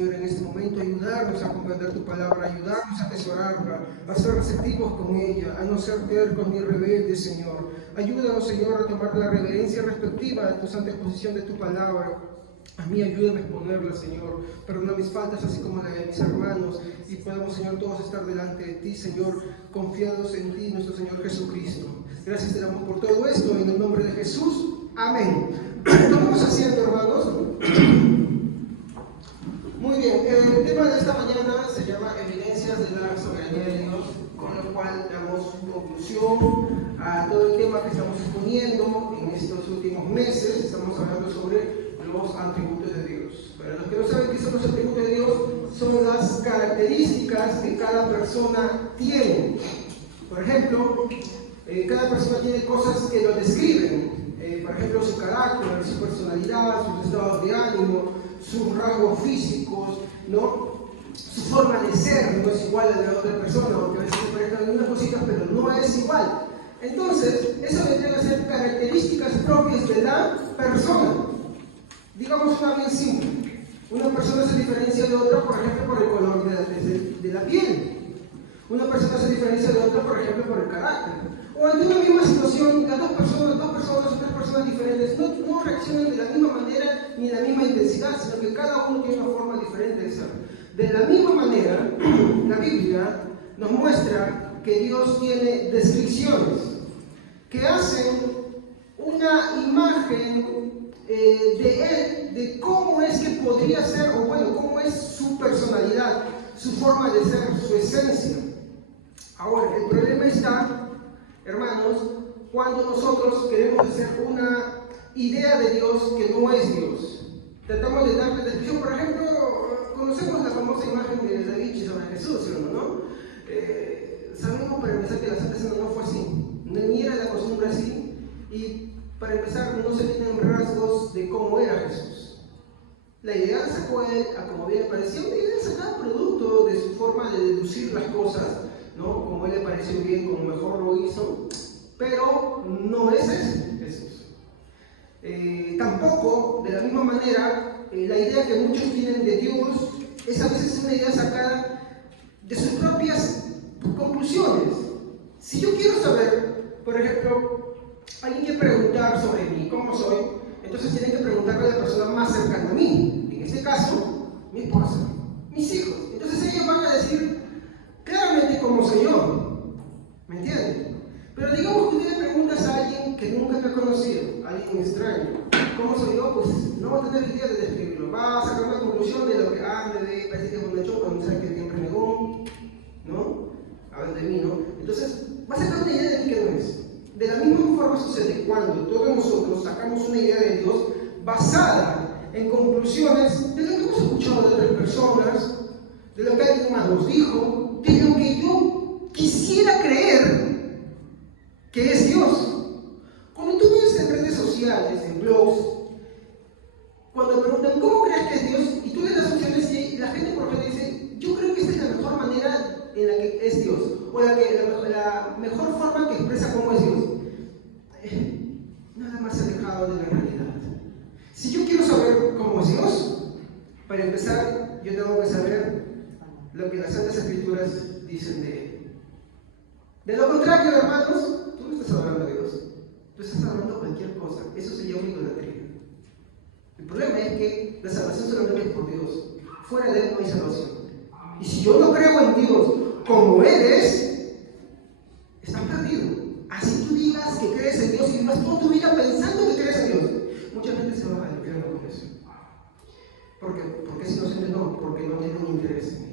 Señor, en este momento ayudarnos a comprender tu palabra, ayudarnos a atesorarla, a ser receptivos con ella, a no ser tercos ni rebeldes, Señor. Ayúdanos, Señor, a tomar la reverencia respectiva de tu santa exposición de tu palabra. A mí ayúdame a exponerla, Señor. Perdona mis faltas, así como la de mis hermanos. Y podamos, Señor, todos estar delante de ti, Señor, confiados en ti, nuestro Señor Jesucristo. Gracias te damos por todo esto, en el nombre de Jesús. Amén. Tomemos asiento, hermanos. Muy bien, el tema de esta mañana se llama Evidencias de la Soberanía de Dios, con lo cual damos conclusión a todo el tema que estamos exponiendo en estos últimos meses. Estamos hablando sobre los atributos de Dios. Para los que no saben qué son los atributos de Dios, son las características que cada persona tiene. Por ejemplo, cada persona tiene cosas que lo describen. Por ejemplo, su carácter, su personalidad, sus estados de ánimo, sus rasgos físicos, ¿no? Su forma de ser no es igual a la de otra persona, porque a veces se parecen algunas cositas, pero no es igual. Entonces, eso vendrían a ser características propias de la persona. Digamos una bien simple. Una persona se diferencia de otra, por ejemplo, por el color de la piel. Una persona se diferencia de otra, por ejemplo, por el carácter. O ante una misma situación, las dos personas o tres personas diferentes no reaccionan de la misma manera ni de la misma intensidad, sino que cada uno tiene una forma diferente de ser. De la misma manera, la Biblia nos muestra que Dios tiene descripciones que hacen una imagen de Él, de cómo es que podría ser, o bueno, cómo es su personalidad, su forma de ser, su esencia. Ahora, el problema está, hermanos, cuando nosotros queremos hacer una idea de Dios que no es Dios. Tratamos de darle descripción. Por ejemplo, conocemos la famosa imagen de Da Vinci sobre Jesús, ¿no? Sabemos para empezar que la Santa Cena no fue así, ni era la costumbre así, y para empezar no se tienen rasgos de cómo era Jesús. La idea la sacó él, a como bien le pareció, una idea sacada producto de su forma de deducir las cosas, ¿no? Como él le pareció bien, como mejor lo hizo, pero no es ese Jesús. Tampoco, de la misma manera, la idea que muchos tienen de Dios es a veces una idea sacada de sus propias conclusiones. Si yo quiero saber, por ejemplo, alguien quiere preguntar sobre mí, cómo soy, entonces tienen que preguntarle a la persona más cercana a mí, en este caso, mi esposa, mis hijos. Entonces ellos van a decir claramente cómo soy yo, ¿me entienden? Pero digamos que tú le preguntas a alguien que nunca me ha conocido, a alguien extraño, ¿cómo soy yo? Pues no va a tener idea de describirlo, va a sacar una conclusión de lo que, parece que es un hecho, cuando sabe que es bien renegón, ¿no? Hablan de mí, ¿no? Entonces, va a sacar una idea de mí que no es. De la misma forma sucede cuando todos nosotros sacamos una idea de Dios basada en conclusiones de lo que hemos escuchado de otras personas, de lo que alguien más nos dijo, de lo que yo quisiera creer que es Dios. Cuando tú ves en redes sociales, en blogs, cuando preguntan ¿cómo crees que es Dios? Y tú le das opciones y la gente por ejemplo dice yo creo que esta es la mejor manera en la que es Dios, o la mejor forma que expresa cómo es Dios. Nada más alejado de la realidad. Si yo quiero saber cómo es Dios, para empezar yo tengo que saber lo que las Santas Escrituras dicen de Él. De lo contrario, hermanos, tú no estás hablando de Dios, tú estás hablando de cualquier cosa. Eso se llama idolatría. El problema es que la salvación solamente es por Dios. Fuera de Él no hay salvación. Y si yo no creo en Dios como Él es, estás perdido. Así tú digas que crees en Dios y vivas toda tu vida pensando que crees en Dios. Mucha gente se va al infierno con eso. ¿Por qué? Porque es inocente, no, porque no tiene un interés en ella.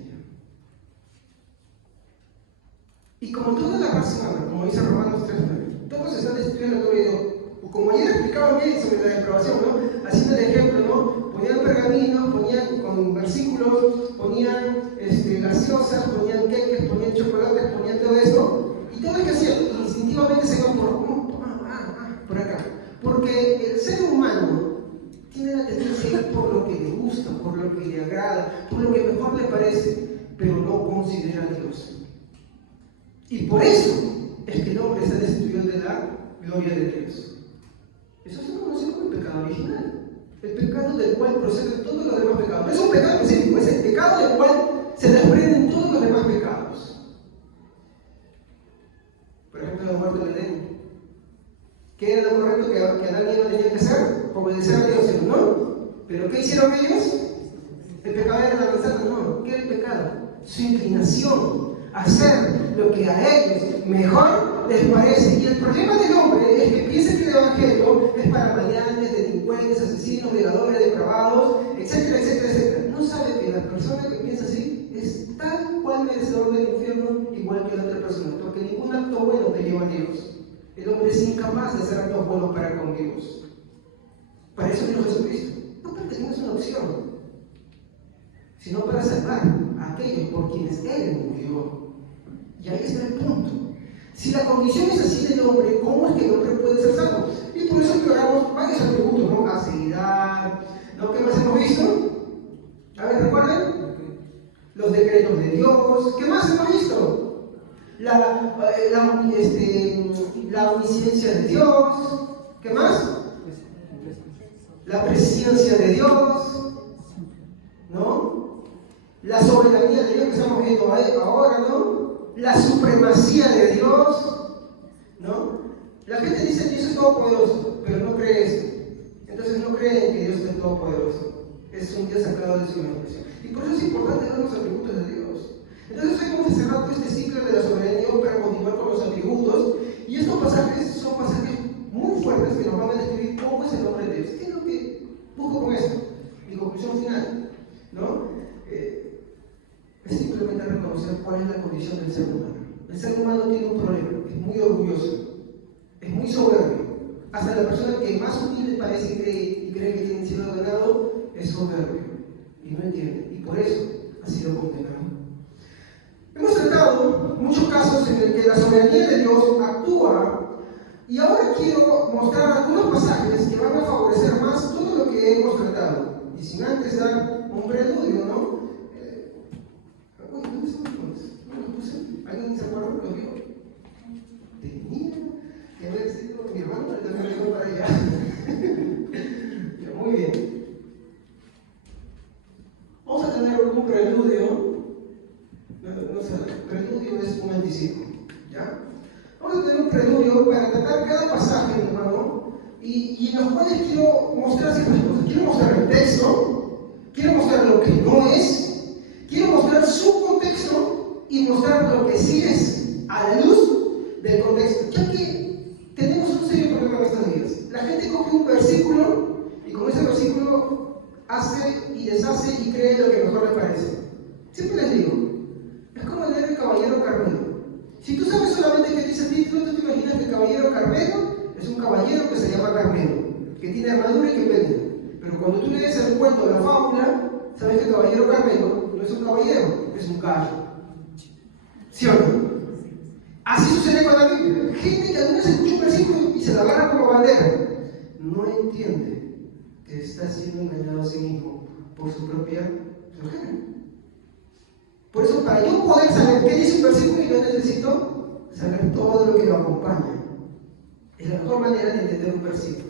Y como toda la raza humana, como dice Romanos 3:9, todos están destruyendo la gloria de Dios. Como ayer explicaba bien sobre la depravación, ¿no? Haciendo el ejemplo, ¿no? Ponían pergaminos, ponían con versículos, ponían gaseosas, ponían queques, ponían chocolates, ponían todo esto. Y todo lo que hacían, instintivamente se van por acá. Porque el ser humano tiene la tendencia a ir por lo que le gusta, por lo que le agrada, por lo que mejor le parece, pero no considera a Dios. Y por eso es que el hombre se destruyó de la gloria de Dios. Eso se conoce como el pecado original. El pecado del cual proceden todos los demás pecados. No es un pecado específico, es el pecado del cual se desprenden todos los demás pecados. Por ejemplo, la muerte del Edén. ¿Qué era lo correcto que Adán y Eva tenían que hacer? Obedecer a Dios, ¿no? ¿Pero qué hicieron ellos? El pecado era la manzana, no. ¿Qué era el pecado? Su inclinación a hacer lo que a ellos mejor les parece. Y el problema del hombre es que piensa que el evangelio es para mañanes, delincuentes, asesinos, violadores, depravados, etcétera, etcétera, etcétera. No sabe que la persona que piensa así es tal cual merecedor del infierno, igual que la otra persona, porque ningún acto bueno te lleva a Dios. El hombre es incapaz de hacer actos buenos para con Dios. Para eso vino Jesucristo. No para que tengas una opción, sino para salvar a aquellos por quienes Él murió. Y ahí está el punto. Si la condición es así del hombre, ¿cómo es que el hombre puede ser salvo? Y por eso que oramos varios atributos, ¿no? Aseguridad, ¿no? ¿Qué más hemos visto? A ver, recuerden. Los decretos de Dios. ¿Qué más hemos visto? La omnisciencia de Dios. ¿Qué más? La presencia de Dios, ¿no? La soberanía de Dios que estamos viendo ahora, ¿no? La supremacía de Dios, ¿no? La gente dice que Dios es todopoderoso, pero no cree esto. Entonces no creen que Dios es todopoderoso. Es un Dios sacado de su imaginación. Y por eso es importante ver los atributos de Dios. Entonces hoy vamos a cerrar todo este ciclo de la soberanía de Dios para continuar con los atributos. Y estos pasajes son pasajes muy fuertes que nos van a describir cómo es el nombre de Dios. ¿Qué es lo que busco con esto? Mi conclusión final, ¿no? Es simplemente reconocer cuál es la condición del ser humano. El ser humano tiene un problema, es muy orgulloso, es muy soberbio. Hasta la persona que más humilde parece y cree que tiene el cielo ganado es soberbio y no entiende, y por eso ha sido condenado. Hemos tratado muchos casos en los que la soberanía de Dios actúa, y ahora quiero mostrar algunos pasajes que van a favorecer más todo lo que hemos tratado. Y sin antes dar un preludio, ¿no? ¿Dónde están los puntos? ¿No los puse? ¿Alguien se acuerda? ¿Lo vio? Tenía que haber sido mi hermano, él también llegó para allá. Muy bien. Vamos a tener un preludio. No sé, preludio es un anticipo, ¿ya? Vamos a tener un preludio para tratar cada pasaje, hermano, y en los cuales quiero mostrar ciertas cosas. Quiero mostrar el texto, quiero mostrar lo que no es, quiero mostrar su contexto y mostrar lo que sí es a la luz del contexto, ya que tenemos un serio problema en estos días. La gente coge un versículo y con ese versículo hace y deshace y cree lo que mejor le parece. Siempre les digo, es como leer el Caballero Carmelo. Si tú sabes solamente qué dice el título, tú te imaginas que el Caballero Carmelo es un caballero que se llama Carmelo, que tiene armadura y que pelea. Pero cuando tú lees el cuento de la fábula, sabes que el Caballero Carmelo no es un caballero, es un gallo. ¿Sí o no? Así sucede con la Biblia. Gente que alguna vez escucha un versículo y se la agarra como bandera. No entiende que está siendo engañado a sí mismo por su propia flojera. Por eso, para yo poder saber qué dice un versículo, yo necesito saber todo lo que lo acompaña. Es la mejor manera de entender un versículo.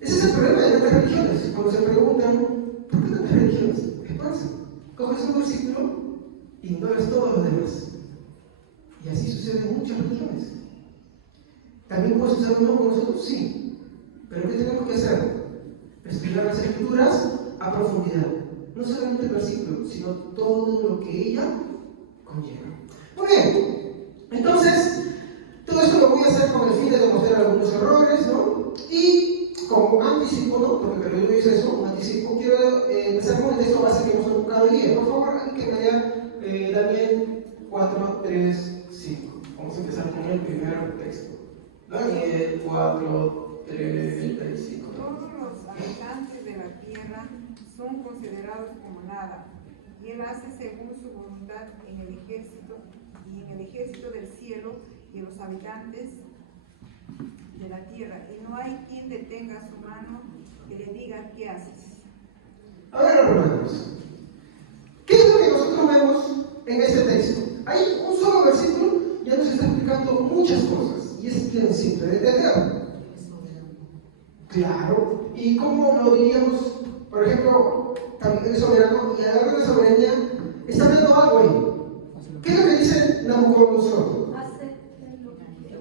Ese es el problema de tantas religiones. Cuando se preguntan, ¿por qué tantas religiones? ¿Qué pasa? Coges un versículo y ignoras todos los demás. Y así sucede en muchas religiones. ¿También puede suceder uno con nosotros? Sí. ¿Pero qué tenemos que hacer? Estudiar las Escrituras a profundidad. No solamente el versículo, sino todo lo que ella conlleva. Muy bien, entonces, todo esto lo voy a hacer con el fin de demostrar algunos errores, ¿no? Y como anticipo, ¿no? Porque pero yo hice eso, un anticipo, quiero empezar con el texto base que hemos buscado hoy día. Por favor, alguien que me lea Daniel 4, 3, 5. Vamos a empezar con el primer texto. Daniel 4, 3, 5. Todos los habitantes de la tierra son considerados como nada, y él hace según su voluntad en el ejército y en el ejército del cielo y los habitantes de la tierra, y no hay quien detenga su mano que le diga qué haces. A ver, hermanos, ¿qué es lo que nosotros vemos en este texto? Hay un solo versículo, ya nos está explicando muchas cosas, y es bien simple de entender. Claro, ¿Y cómo lo diríamos? Por ejemplo, también es soberano, y al hablar de soberanía, está hablando algo ahí. ¿Qué es lo que dice Nabucodonosor?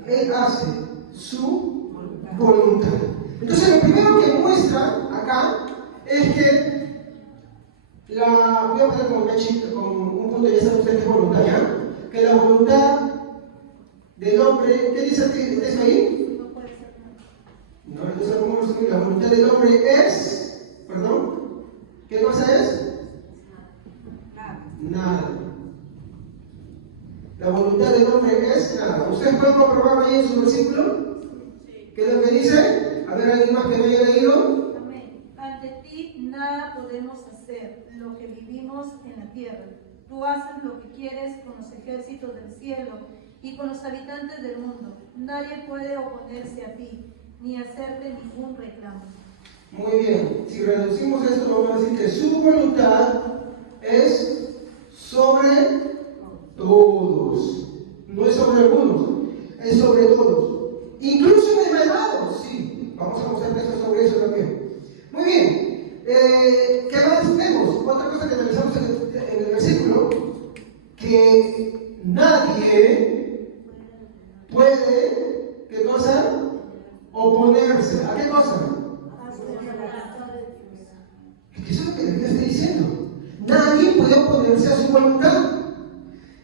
Él hace su voluntad. Entonces, lo primero que muestra acá es que voy a poner con un punto, ya saben ustedes que es voluntad, ¿ya? Que la voluntad del hombre, ¿qué dice eso ahí? No, entonces ¿cómo lo escribe? La voluntad del hombre es, perdón, ¿qué cosa es? Nada. La voluntad del hombre es nada. ¿Ustedes pueden comprobar ahí en su versículo? ¿Qué es lo que dice? A ver, ¿alguien más que me haya leído? Amén. Ante ti nada podemos hacer, lo que vivimos en la tierra. Tú haces lo que quieres con los ejércitos del cielo y con los habitantes del mundo. Nadie puede oponerse a ti, ni hacerte ningún reclamo. Muy bien. Si reducimos esto, vamos a decir que su voluntad es sobre todos. No es sobre algunos, es sobre todos. Incluso en el malvado, sí. Vamos a mostrar eso sobre eso también. Muy bien. ¿Qué más vemos? Otra cosa que analizamos en el versículo, que nadie puede, ¿qué cosa? Oponerse. ¿A qué cosa? Eso es lo que la Biblia está diciendo. Nadie puede oponerse a su voluntad.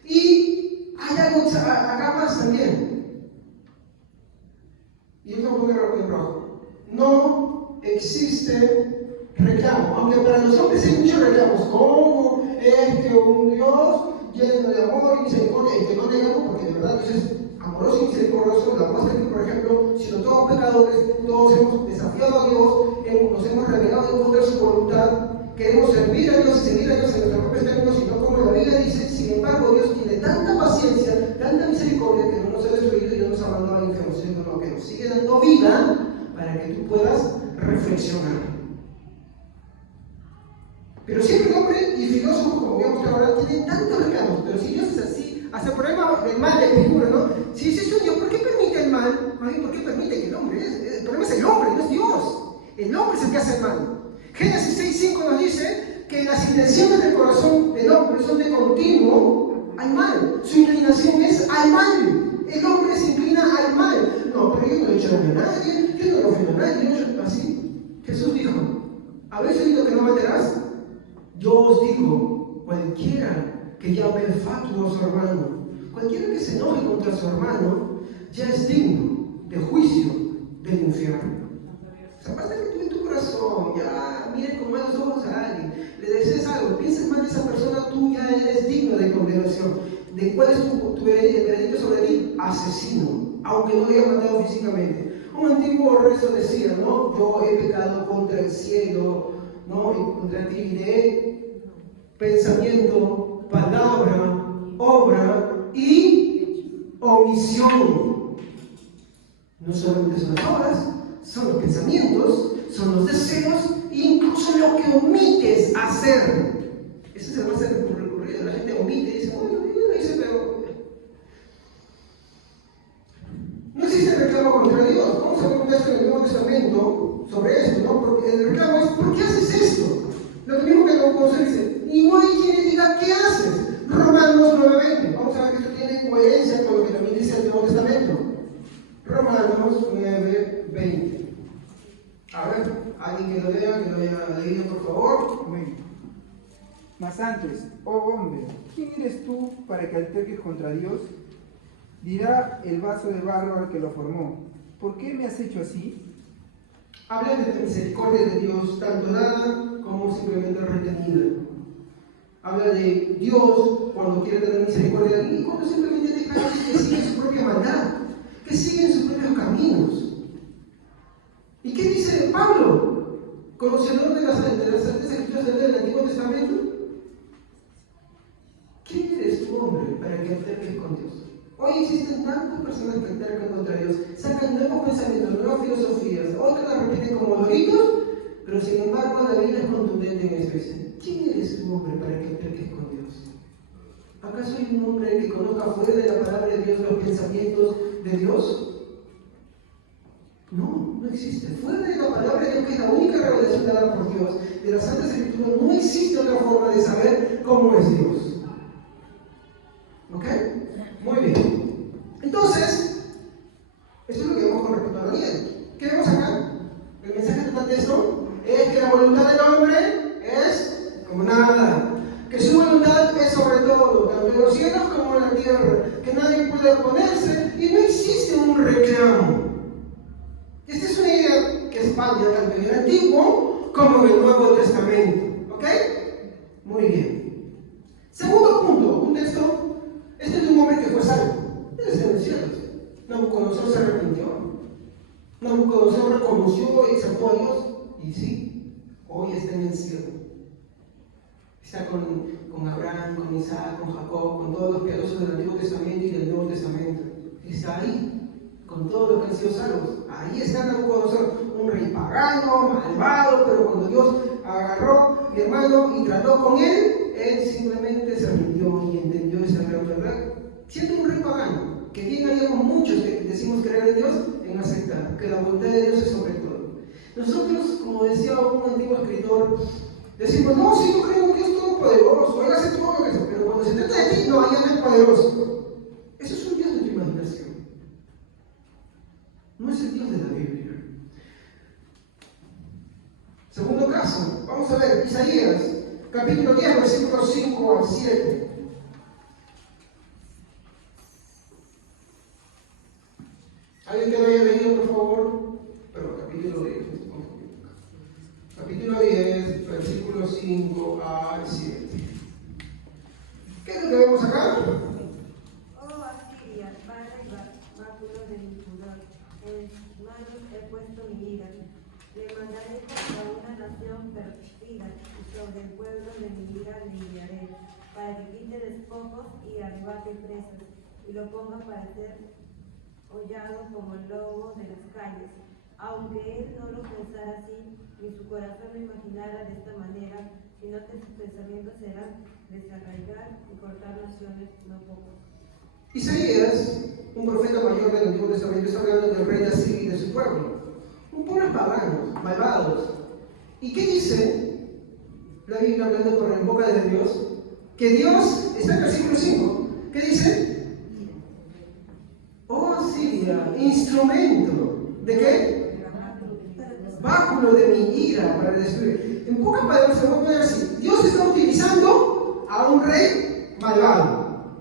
Y hay algo acá más también. Y yo voy a poner en rojo. No existe reclamo. Aunque para los hombres hay muchos reclamos. ¿Cómo es que un Dios lleno de amor y misericordia, y que no negamos porque de verdad Dios es amoroso y misericordioso? La muestra que, por ejemplo, si no todos pecadores, todos hemos desafiado a Dios, nos hemos rebelado en contra de su voluntad, queremos servir a Dios y seguir a Dios en nuestros propios términos, sino como la Biblia dice. Sin embargo, Dios tiene tanta paciencia, tanta misericordia, que no nos ha destruido y no nos abandona al infierno, sino que nos sigue dando vida para que tú puedas reflexionar. Pero siempre el hombre y el filósofo, como vemos que ahora, tienen tantos reclamos. Pero si Dios es así, hasta el problema del mal de figura, ¿no? Si es esto Dios, ¿por qué permite el mal? Más bien, ¿por qué permite que el hombre? El problema es el hombre, no es Dios. El hombre es el que hace el mal. Génesis 6:5 nos dice que las intenciones del corazón del hombre son de continuo al mal. Su inclinación es al mal. El hombre se inclina al mal. No, pero yo no he hecho daño a nadie, yo no he ofendido a nadie, yo no he hecho así. Jesús dijo, ¿habéis oído que no matarás? Yo os digo, cualquiera que llame fatuo a su hermano, cualquiera que se enoje contra su hermano, ya es digno de juicio del infierno. O sea, basta que tú en tu corazón ya mires con malos ojos a alguien, le desees algo, pienses mal de esa persona, tú ya eres digno de condenación. ¿De cuál es tu veredicto sobre ti? Asesino, aunque no le haya matado físicamente. Un antiguo rezo decía, ¿no? Yo he pecado contra el cielo, ¿no? Y contra ti de pensamiento, palabra, obra y omisión. No solamente son las obras, son los pensamientos, son los deseos e incluso lo que omites hacer. Eso se va a hacer recurrido. La gente omite y dice, bueno, yo lo hice, pero no existe reclamo contra Dios. Vamos a ver un texto en el Nuevo Testamento sobre esto, ¿no? Porque el reclamo es, ¿por qué haces esto? Lo mismo que Nabucodonosor dice, y no hay quien diga, ¿qué haces? Romanos 9:20. Vamos a ver que esto tiene coherencia con lo que también dice el Nuevo Testamento. Romanos 9:20. A ver, alguien que lo haya leído, por favor. Amén. Mas antes, oh hombre, ¿quién eres tú para que alterques contra Dios? Dirá el vaso de barro al que lo formó, ¿por qué me has hecho así? Habla de la misericordia de Dios, tanto dada como simplemente retenida. Habla de Dios cuando quiere tener misericordia de alguien y cuando simplemente deja a alguien que sigue su propia maldad, que sigue sus propios caminos. ¿Y qué dice Pablo, conocedor de las Escrituras del Antiguo Testamento? ¿Quién eres tú, hombre, para que alterques con Dios? Hoy existen tantas personas que altercan contra Dios, sacan nuevos pensamientos, nuevas filosofías, otras las repiten como loritos, pero sin embargo la Biblia es contundente en eso. Dice, ¿quién eres tú, hombre, para que alterques con Dios? ¿Acaso hay un hombre que conozca fuera de la palabra de Dios los pensamientos de Dios? No, no existe. Fuera de la palabra de Dios, que es la única revelación dada por Dios, de la Santa Escritura, no existe otra forma de saber cómo es Dios. ¿Ok? Muy bien. Entonces, esto es lo que vemos con respecto a Daniel. ¿Qué vemos acá? El mensaje total de esto es que la voluntad del hombre es como nada. Que su voluntad es sobre todo, tanto en los cielos como en la tierra. Que nadie puede oponerse y no existe un reclamo. Esta es una idea que es válida tanto en el Antiguo como en el Nuevo Testamento. ¿Ok? Muy bien. Segundo punto, un texto. Este es un hombre que fue salvo. Él está en los cielos. Nabucodonosor se arrepintió. Nabucodonosor reconoció y exaltó a Dios. Y sí, hoy está en el cielo. Está con Abraham, con Isaac, con Jacob, con todos los piadosos del Antiguo Testamento y del Nuevo Testamento. Está ahí, con todos los que han sido salvos. Ahí está Nabucodonosor, un rey pagano, malvado, pero cuando Dios agarró mi hermano y trató con él, él simplemente se rindió y entendió esa gran verdad. Siendo un rey pagano, que bien haríamos muchos que decimos creer en Dios, en aceptar que la voluntad de Dios es sobre todo. Nosotros, como decía un antiguo escritor, decimos, no, sí, yo creo que Dios es todopoderoso, Él hace todo lo que hace, pero cuando se trata de ti, no, allá no es poderoso. Eso es un Dios de tu imaginación. No es el Dios de la Biblia. Segundo caso, vamos a ver, Isaías, capítulo 10, versículos 5 al 7. ¿Alguien que lo haya leído, por favor? Pero capítulo 10. Capítulo 10, versículo 5 al 7. ¿Qué es lo que vemos acá? Oh Asiria, vara y báculo de mi pudor, en tus manos he puesto mi ira. Le mandaré contra una nación pervertida, y sobre el pueblo de mi ira le enviaré, para que quite despojos y arrebate presas, y lo ponga para ser hollado como el lobo de las calles. Aunque él no lo pensara así, ni su corazón lo imaginara de esta manera, sino que sus pensamientos serán desarraigar y cortar naciones no poco. Isaías, un profeta mayor del Antiguo Testamento, está hablando del rey de Asiria y de su pueblo. Un pueblo paganos, malvados. ¿Y qué dice la Biblia hablando por en boca de Dios? Que Dios, está en el versículo 5, ¿qué dice? Oh Asiria, instrumento, ¿de qué? Báculo de mi ira para destruir. En pocas palabras se va a poner así: Dios está utilizando a un rey malvado.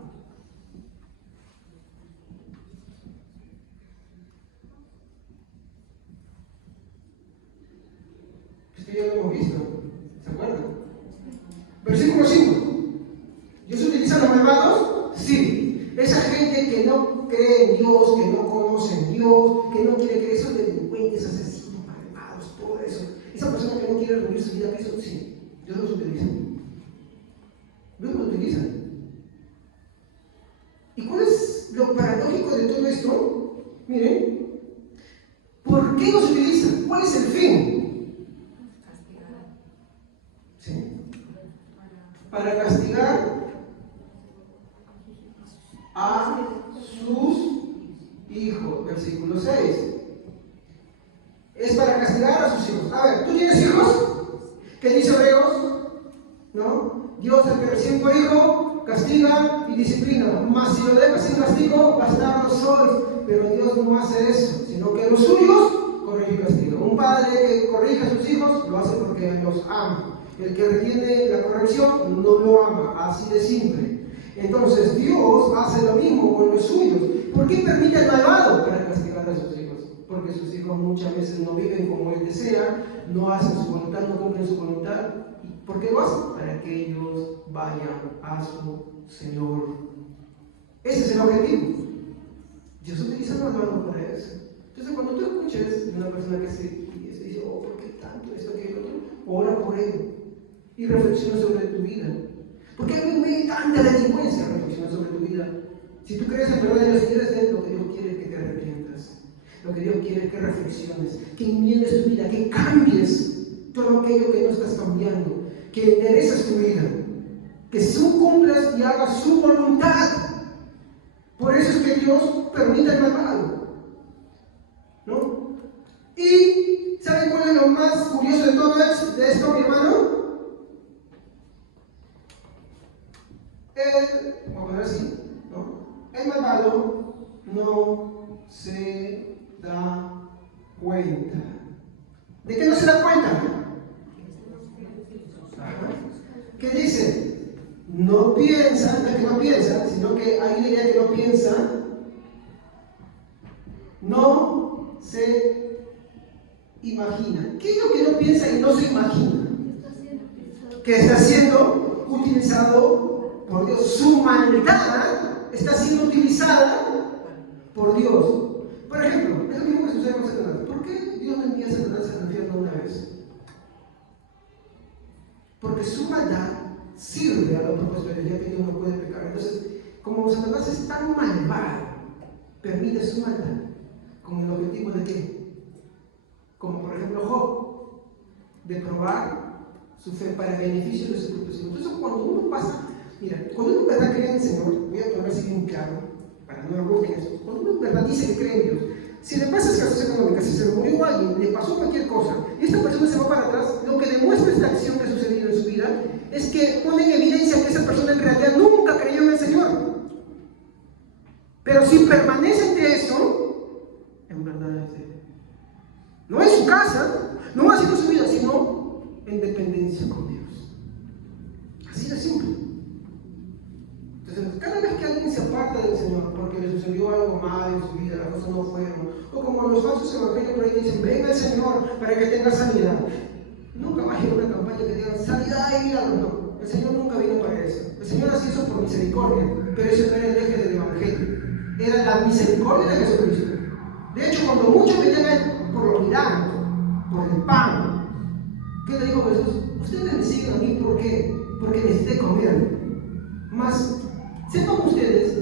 Esto ya lo hemos visto, ¿se acuerdan? Versículo 5. ¿Dios utiliza a los malvados? Sí. Esa gente que no cree en Dios, que no conoce en Dios, que no quiere creer, esos delincuentes, asesinos, malvados, todo eso. Esa persona que no quiere rendir su vida a Cristo, sí, Dios los utiliza. Dios los utiliza. ¿Y cuál es lo paradójico de todo esto? Miren, ¿por qué los utiliza? ¿Cuál es el fin? ¿Sí? Para castigar a sus hijos. Versículo 6. Es para castigar a sus hijos. A ver, ¿tú tienes hijos? ¿Qué dice Hebreos? ¿No? Dios, al que recién por hijo, castiga y disciplina. Mas si lo dejas sin castigo, bastardos sois. Pero Dios no hace eso, sino que los suyos corrige y castiga. Un padre que corrige a sus hijos lo hace porque los ama. El que retiene la corrección no lo ama, así de simple. Entonces Dios hace lo mismo con los suyos. ¿Por qué permite al malvado? Para castigar a sus hijos. Porque sus hijos muchas veces no viven como él desea, no hacen su voluntad, no cumplen su voluntad. ¿Por qué lo hacen? Para que ellos vayan a su Señor. Ese es el objetivo. Dios utiliza al malvado para eso. Entonces cuando tú escuches de una persona que se dice, oh, ¿por qué tanto esto que el otro? Ora por él y reflexiona sobre tu vida. ¿Por qué hay tanta delincuencia? Reflexiona sobre tu vida. Si tú crees en verdad en las ideas de lo que Dios quiere es que te arrepientas. Lo que Dios quiere es que reflexiones, que enmiendes tu vida, que cambies todo aquello que no estás cambiando, que enderezas tu vida, que tú cumplas y hagas su voluntad. Por eso es que Dios permite el malvado, ¿no? Y ¿saben cuál es lo más curioso de todo esto, mi hermano? Vamos a ver si, ¿no? El malvado no se da cuenta. ¿De qué no se da cuenta? ¿Qué dice? No piensa, no es que no piensa, sino que hay una idea que no piensa, no se imagina. ¿Qué es lo que no piensa y no se imagina? Que está siendo utilizado por Dios. Su maldad está siendo utilizada por Dios. Por ejemplo, es lo mismo que sucede con Satanás. ¿Por qué Dios no envía a Satanás al infierno una vez? Porque su maldad sirve a los propósitos de Dios, que Dios no puede pecar. Entonces, como Satanás es tan malvado, permite su maldad con el objetivo de qué? Como por ejemplo Job, de probar su fe para el beneficio de su propio Señor. Entonces, cuando uno pasa, mira, cuando uno en verdad cree en el Señor, voy a poner así bien claro, para no busquen esto, cuando uno en verdad dice que cree en Dios, si le pasa escasez económica, si se le murió alguien, le pasó cualquier cosa, y esta persona se va para atrás, lo que demuestra esta acción que ha sucedido en su vida es que pone en evidencia que esa persona en realidad nunca creyó en el Señor. Pero si permanece entre eso, en verdad es de él. No en su casa, no haciendo su vida, sino en dependencia con Dios. Así de simple. Entonces, cada vez que alguien se aparta del Señor porque le sucedió algo mal en su vida, las cosas no fueron, o como los falsos evangelios por ahí dicen, venga el Señor para que tenga sanidad. Nunca más hay una campaña que diga sanidad y milagro. No, el Señor nunca vino para eso. El Señor así hizo por misericordia, pero eso no era el eje del Evangelio. Era la misericordia de Jesucristo. De hecho, cuando muchos venían a Él por los milagros, por el pan, ¿qué le dijo Jesús? Ustedes me siguen a mí, ¿por qué? Porque necesité comer. Mas, sepan ustedes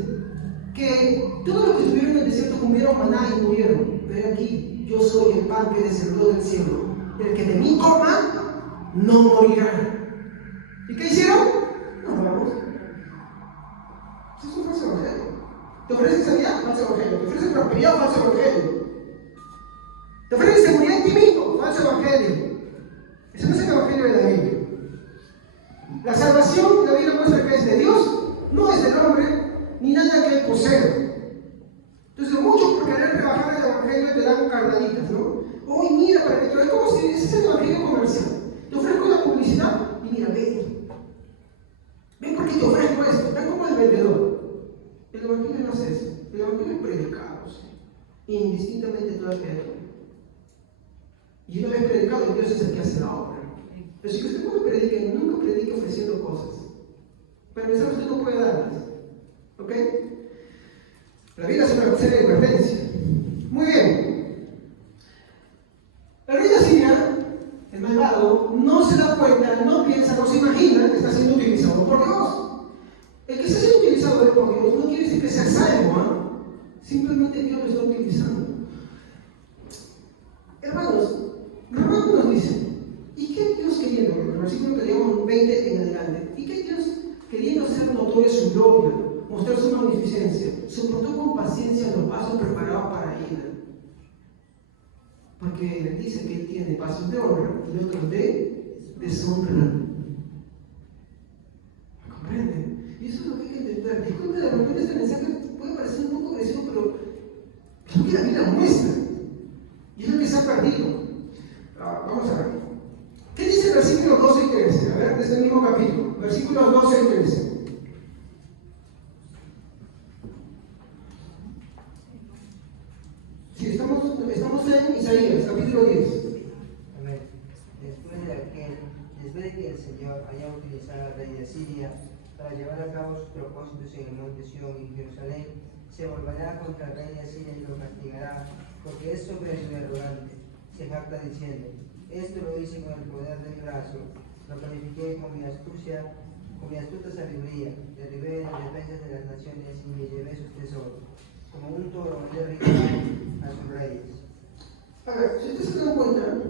que todos los que estuvieron en el desierto comieron maná y murieron. Pero aquí, yo soy el pan que descendió del cielo. El que de mí coma, no morirá. ¿Y qué hicieron? Nos vamos. Eso es un falso evangelio. ¿Te ofrecen sanidad? Falso evangelio. ¿Te ofrecen prosperidad? Falso evangelio. ¿Te ofrecen seguridad en ti mismo? Falso evangelio. Ese no es el evangelio de la Biblia. La salvación, la Biblia muestra que es de Dios, no es del hombre, ni nada que él posee. Entonces, muchos por querer rebajar el evangelio te dan carnaditas, ¿no? Oye, mira, para que te veas como si ese es el evangelio comercial. Te ofrezco la publicidad y mira, ven. Ven porque te ofrezco esto. Ven como el vendedor. El evangelio no es eso. El evangelio es predicado, ¿sí? Indistintamente toda criatura. Y una vez predicado, Dios es el que hace la obra. Pero si usted no predique, nunca predique ofreciendo cosas. Para empezar, usted no puede darlas. ¿Ok? La Biblia es una serie de advertencia. Muy bien. El rey de Asiria, el malvado, no se da cuenta, no piensa, no se imagina que está siendo utilizado por Dios. El que está siendo utilizado por Dios no quiere decir que sea salvo, ¿eh? Simplemente Dios lo está utilizando. Hermanos, Romano nos dice, ¿y qué Dios queriendo? En el versículo que leemos 20 en adelante, ¿y qué Dios queriendo hacer notoria su gloria, mostrar su magnificencia, soportó con paciencia los pasos preparados para él? Porque él dice que él tiene pasos de honra y otros de deshonra. ¿Me comprenden? Y eso es lo que hay que entender. Disculpe, de repente este mensaje puede parecer un poco agresivo, pero es lo que la Biblia muestra. Y es lo que se ha perdido. Vamos a ver. ¿Qué dice el versículo 12 y 13? A ver, desde el mismo capítulo. Versículos 12 y 13. Sí, estamos en Isaías, capítulo 10. Amén. Después de que el Señor haya utilizado al rey de Asiria para llevar a cabo sus propósitos en el monte Sión y Jerusalén, se volverá contra el rey de Asiria y lo castigará, porque es soberbio y arrogante. Se jacta diciendo, esto lo hice con el poder de mi brazo, lo planifiqué con mi astuta sabiduría, derribé las defensas de las naciones y me llevé sus tesoros. Como un toro he derribado a sus reyes. A ver, si ustedes se dan cuenta,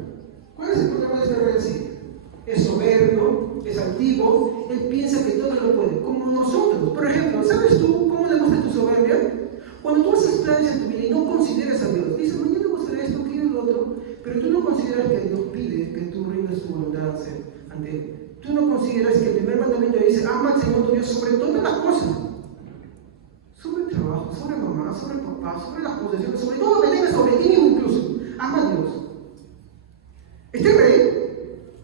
¿cuál es el problema de este rey así? Es soberbio, es altivo, él piensa que todo lo puede, como nosotros. Por ejemplo, ¿sabes tú cómo demuestra tu soberbia? Cuando tú haces planes en tu vida y no consideras a Dios, dices, mañana voy a hacer esto, quiero lo otro, sobre todas las cosas, sobre el trabajo, sobre mamá, sobre papá, sobre las posesiones, sobre todo lo que tengas, sobre ti mismo incluso. Ama a Dios. Este rey,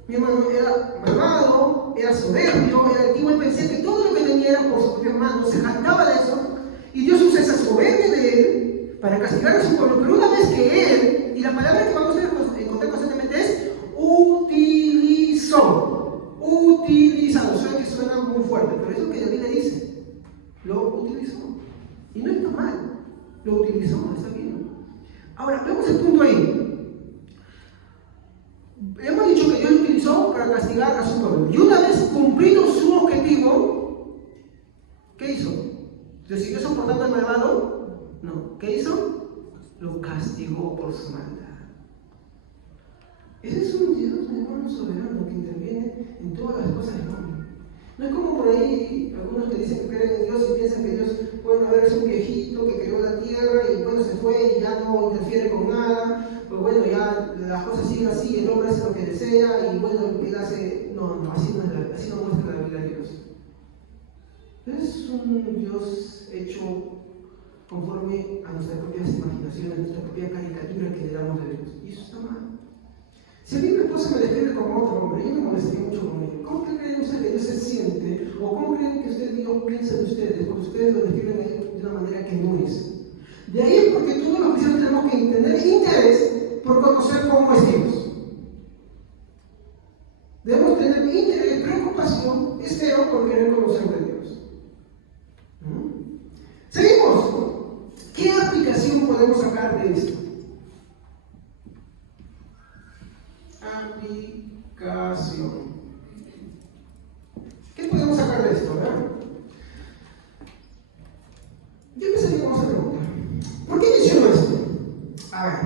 mi hermano, era malvado, era soberbio, era altivo, él pensaba que todo lo que tenía era por su propia mano, se jactaba de eso, y Dios usa esa soberbia de él para castigar a su pueblo. Pero una vez que él, y la palabra que vamos a encontrar constantemente es utilizado. Suena que suena muy fuerte, pero es lo que David le dice. Lo utilizó. Y no está mal. Lo utilizó, está bien. Ahora, vemos el punto ahí. Hemos dicho que Dios lo utilizó para castigar a su pueblo. Y una vez cumplido su objetivo, ¿qué hizo? ¿Se siguió soportando al malvado? No. ¿Qué hizo? Lo castigó por su maldad. Ese es un Dios, mi hermano, soberano que interviene en todas las cosas del hombre. No es como por ahí algunos que dicen que creen en Dios y piensan que Dios, bueno, a ver, es un viejito que creó la tierra y bueno, se fue y ya no interfiere con nada, pues bueno, ya las cosas siguen así, el hombre hace lo que desea y bueno, él hace. No, así no muestra la Biblia de Dios. Es un Dios hecho conforme a nuestras propias imaginaciones, a nuestra propia caricatura que le damos de Dios. Y eso está mal. Si a mí mi esposa me describe como otro hombre, yo me molestaría mucho con ella. ¿Cómo creen ustedes que Dios se siente? ¿O cómo creen que Dios piensa de ustedes? Porque ustedes lo describen de una manera que no es. De ahí es porque todos los cristianos tenemos que tener interés por conocer cómo es Dios. Debemos tener interés, preocupación, espero, por querer conocer de Dios. Seguimos. ¿Qué aplicación podemos sacar de esto? Aplicación. ¿Qué podemos sacar de esto? ¿Verdad? Yo pensaría que vamos a preguntar. ¿Por qué menciono esto? A ver.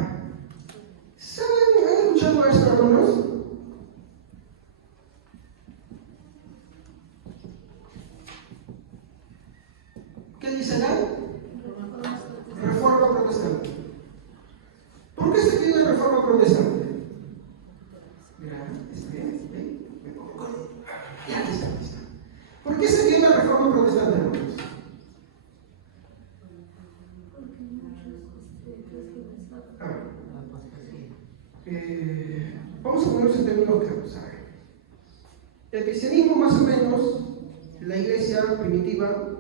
¿Saben? ¿Han escuchado esto, hermanos? ¿Qué dice la Reforma Protestante? ¿Por qué se pide la Reforma Protestante? ¿Está bien? Ya está. ¿Por qué se dio la Reforma Protestante, hermanos? Vamos a ponernos en términos claros. El cristianismo, más o menos, la iglesia primitiva,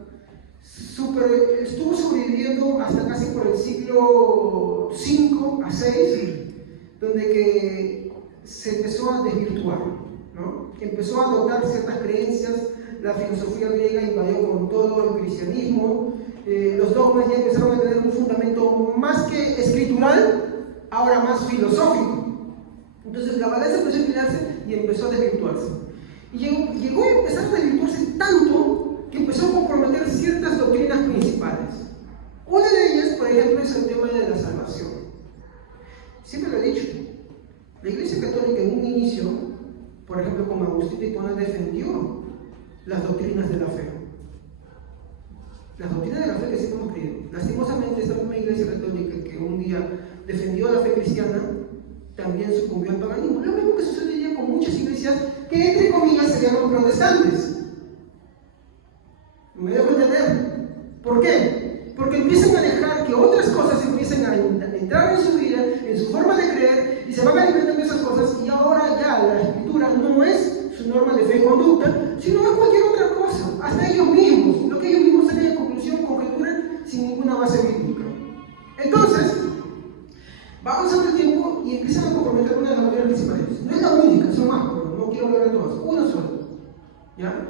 estuvo sobreviviendo hasta casi por el siglo V a VI, donde que se empezó a desvirtuar, ¿no? Empezó a adoptar ciertas creencias, la filosofía griega invadió con todo el cristianismo, los dogmas ya empezaron a tener un fundamento más que escritural, ahora más filosófico. Entonces la balanza empezó a inclinarse y empezó a desvirtuarse. Y llegó a empezar a desvirtuarse tanto que empezó a comprometer ciertas doctrinas principales. Una de ellas, por ejemplo, es el tema de la salvación. Siempre lo he dicho. La Iglesia Católica en un inicio, por ejemplo, como Agustín de Hipona, defendió las doctrinas de la fe. Las doctrinas de la fe que siempre hemos creído. Lastimosamente, esta misma Iglesia Católica que un día defendió la fe cristiana, también sucumbió al paganismo. Lo mismo que sucedería con muchas iglesias que, entre comillas, se llaman protestantes. ¿Me dejo entender? ¿Por qué? Porque empiezan a dejar que otras cosas empiecen a entrar en su vida, en su forma de creer, y se van alimentando esas cosas, y ahora ya la escritura no es su norma de fe y conducta, sino es cualquier otra cosa, hasta ellos mismos, lo que ellos mismos sacan de conclusión, conjetura, sin ninguna base bíblica. Entonces, va avanzando el tiempo y empiezan a comprometer una de las doctrinas principales. No es la única, son más, pero no quiero hablar de todas, una sola, ¿ya?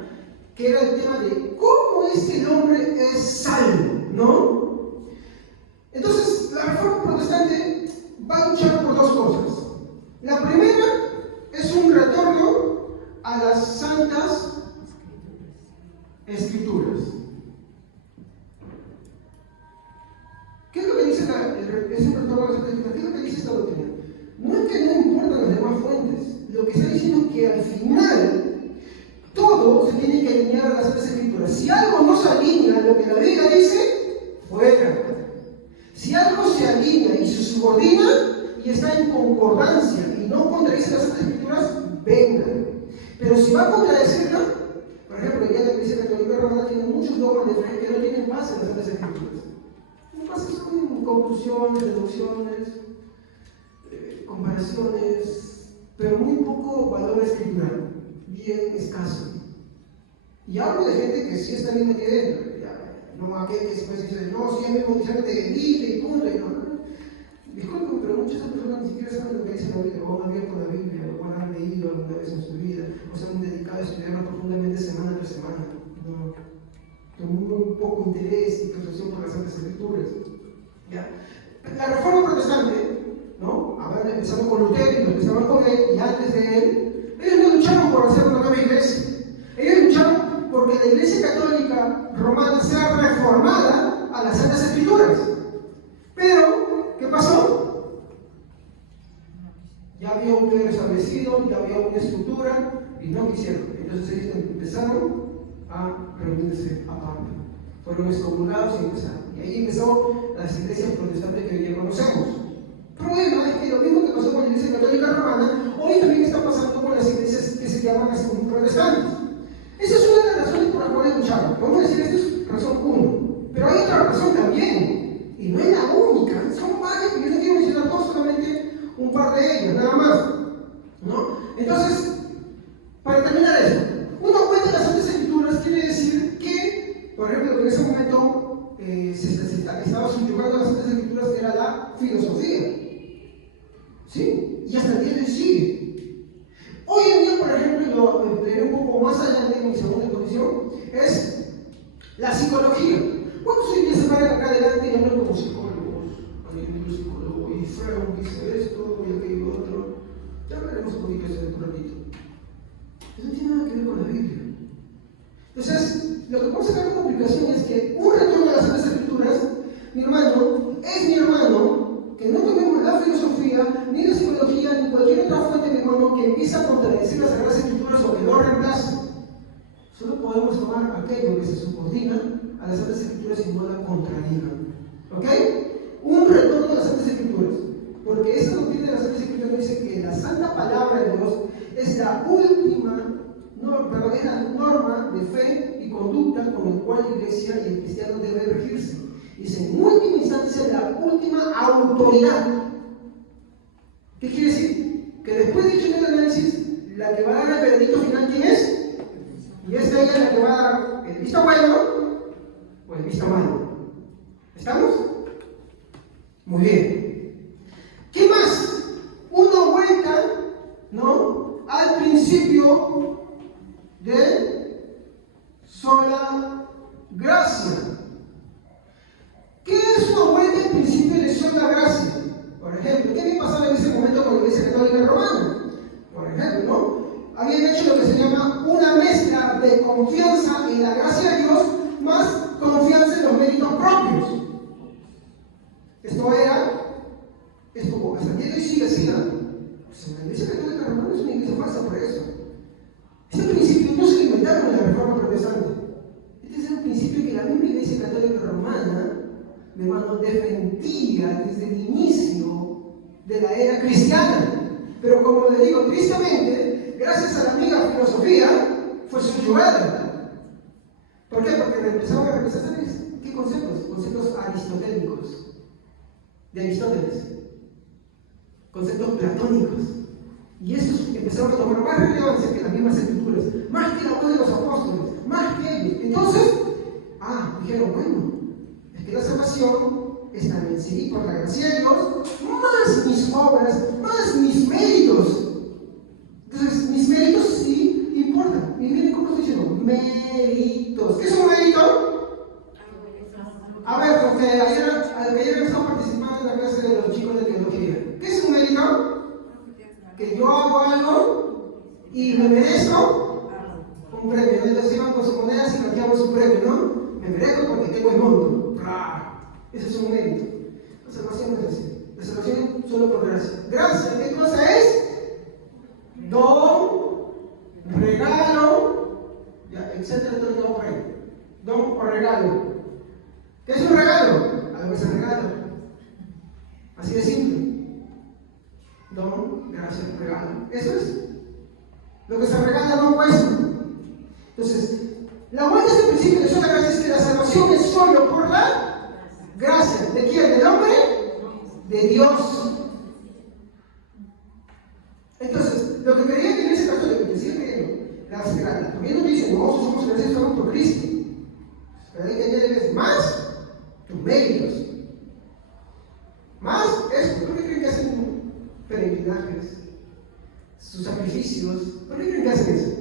Que era el tema de cómo es que el hombre es salvo, ¿no? Entonces, la Reforma Protestante va a luchar por dos cosas. La primera es un retorno a las santas escrituras. ¿Qué es lo que dice ese retorno a las santas escrituras? ¿Qué es lo que dice esta doctrina? No es que no importan las demás fuentes, lo que está diciendo es que al final todo se tiene que alinear a las Santas Escrituras. Si algo no se alinea a lo que la Biblia dice, fuera. Si algo se alinea y se subordina y está en concordancia y no contradice las Santas Escrituras, venga. Pero si va a contradecirla, por ejemplo, ya la Iglesia Católica Romana dogmas de fe que no tienen base en las Santas Escrituras. Las bases son conclusiones, deducciones, comparaciones, pero muy poco valor escritural, bien escaso. Y hablo de gente que sí está bien metida dentro, no aquel que después dice, no, sí, es mismo diciendo de élite y punto, y no. Disculpen, pero muchas personas ni siquiera saben lo que dice la Biblia, o han abierto la Biblia, o han leído alguna vez en su vida, o se han dedicado a estudiarla profundamente semana tras semana. No. Con muy poco interés y percepción por las Santas Escrituras. ¿Ya? La Reforma Protestante, ¿no? Empezando con Lutero y los que estaban con él, y antes de él, ellos no lucharon por hacer una nueva iglesia. Ellos lucharon porque la Iglesia Católica Romana sea reformada a las Santas Escrituras. Pero, ¿qué pasó? Ya había un clero establecido, ya había una estructura, y no quisieron. Entonces ellos empezaron a reunirse aparte. Fueron excomulgados y empezaron. Y ahí empezó las iglesias protestantes que hoy día conocemos. El problema es que lo mismo que pasó con la Iglesia Católica Romana, hoy también está pasando con las iglesias que se llaman protestantes. Esa es una de las razones por las cuales lucharon. Vamos a decir, esto es razón 1. Pero hay otra razón también. Y no es la única. Son varias que yo no quiero mencionar todas, solamente un par de ellas, nada más. ¿No? Entonces, para terminar eso, una vuelta a las Santas Escrituras quiere decir que, por ejemplo, lo que en ese momento se estaba subyugando a las Santas Escrituras era la filosofía. ¿Sí? Y hasta el día de hoy sigue. Hoy en día, por ejemplo, y lo emplearé un poco más adelante en mi segunda exposición, es la psicología. ¿Cuántos hoy día se paran acá adelante y hablan como psicólogos? Hay un psicólogo y Freud dice esto y aquello otro. Ya hablaremos un poquito de eso en un ratito. Eso no tiene nada que ver con la Biblia. Entonces, lo que puede sacar como aplicación es que un retorno a las Santas Escrituras, mi hermano, es mi hermano, que no tomemos la filosofía, ni la psicología, ni cualquier otra fuente, mi hermano, que empiece a contradecir las Sagradas Escrituras o que lo reemplace. Solo podemos tomar aquello que se subordina a las Santas Escrituras y no la contradiga. ¿Ok? Un retorno a las Santas Escrituras. Porque esa doctrina de las Santas Escrituras dice que la Santa Palabra de Dios es la última es la norma de fe y conducta con la cual la iglesia y el cristiano debe regirse. Dice, en última instancia, la última autoridad. ¿Qué quiere decir? Que después de hecho el análisis, la que va a dar el veredicto final, ¿quién es? Y es ella la que va a dar el visto bueno o el visto malo. ¿Estamos? Muy bien. ¿Qué más? Una vuelta, ¿no?, al principio de sola gracia. ¿Qué es una vuelta al principio de sola gracia? Por ejemplo, ¿qué me pasaba en ese momento con la Iglesia Católica Romana? Por ejemplo, ¿no? Habían hecho lo que se llama una mezcla de confianza en la gracia de Dios más confianza en los méritos propios. Esto hasta el día de hoy sigue así, ¿no? Pues la Iglesia Católica Romana es una iglesia falsa por eso. Este principio no se lo inventaron en la Reforma Protestante. Este es el principio que la misma Iglesia Católica Romana, mi hermano, defendía desde el inicio de la era cristiana. Pero como le digo, tristemente, gracias a la amiga filosofía, fue subyugada. ¿Por qué? Porque empezaron a reemplazar, ¿sabes? ¿Qué conceptos? Conceptos aristotélicos. De Aristóteles. Conceptos platónicos. Y esos empezaron a tomar más relevancia que las mismas escrituras, más que la voz de los apóstoles, más que ellos. Entonces, dijeron, bueno, es que la salvación es también, sí, por la gracia de Dios, más mis obras, más mis méritos. Entonces, mis méritos sí importan. Y miren cómo estoy diciendo, méritos. ¿Qué es un mérito? A ver, porque ayer estamos participando en la clase de los chicos de teología. ¿Qué es un mérito? Que yo hago algo y me merezco un premio. Entonces iban con sus monedas y canjeaban su premio, ¿no? Me merezco porque tengo el monto. Eso es un mérito. La salvación no es así. La salvación es solo por gracia. ¿Gracia qué cosa es? Don, regalo, ya, etcétera, todo lo por ahí. Don o regalo. ¿Qué es un regalo? Algo que se regala. Así de simple. Don, gracia, regalo. Eso es. Lo que se regala no cuesta. Entonces, la vuelta de este principio de sola gracia es que la salvación es solo por la gracia. ¿De quién? ¿Del hombre? De Dios. Entonces, lo que creía que en ese católico, que sigue creyendo, la también nos dice, no, somos gracias solo por Cristo. Pero hay que añadirles más tus méritos. Más eso. ¿Por qué creen que hacen peregrinajes? Sus sacrificios. ¿Por qué creen que hacen eso?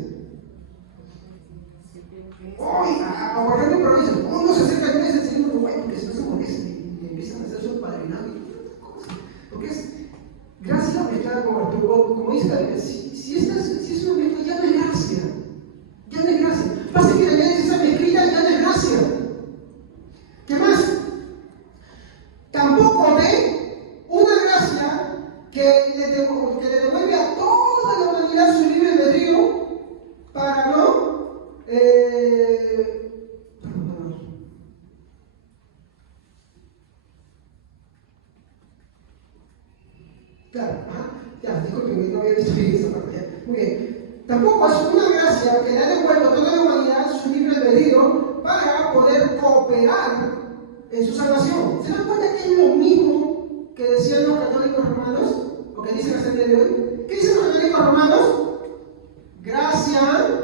Hoy, por ejemplo, pero dicen, uno se acerca a la iglesia del Señor, bueno, porque si no se molesta y empiezan a hacer su padrinado y todas estas cosas. Porque es gracia aplicada como dice la Biblia. Si es una mezcla, ya no es gracia. Ya no es gracia. Pasa que la iglesia esa mezclita ya no es gracia. ¿Qué más? Tampoco ve una gracia que le devuelve a toda la humanidad su libre albedrío para no claro, ya, disculpen, no había visto bien esa parte. Muy bien. Tampoco es una gracia que le ha devuelto a toda la humanidad su libre albedrío para poder cooperar en su salvación. ¿Se dan cuenta que es lo mismo que decían los católicos romanos? ¿O que dicen hasta el día de hoy? ¿Qué dicen los católicos romanos? Gracia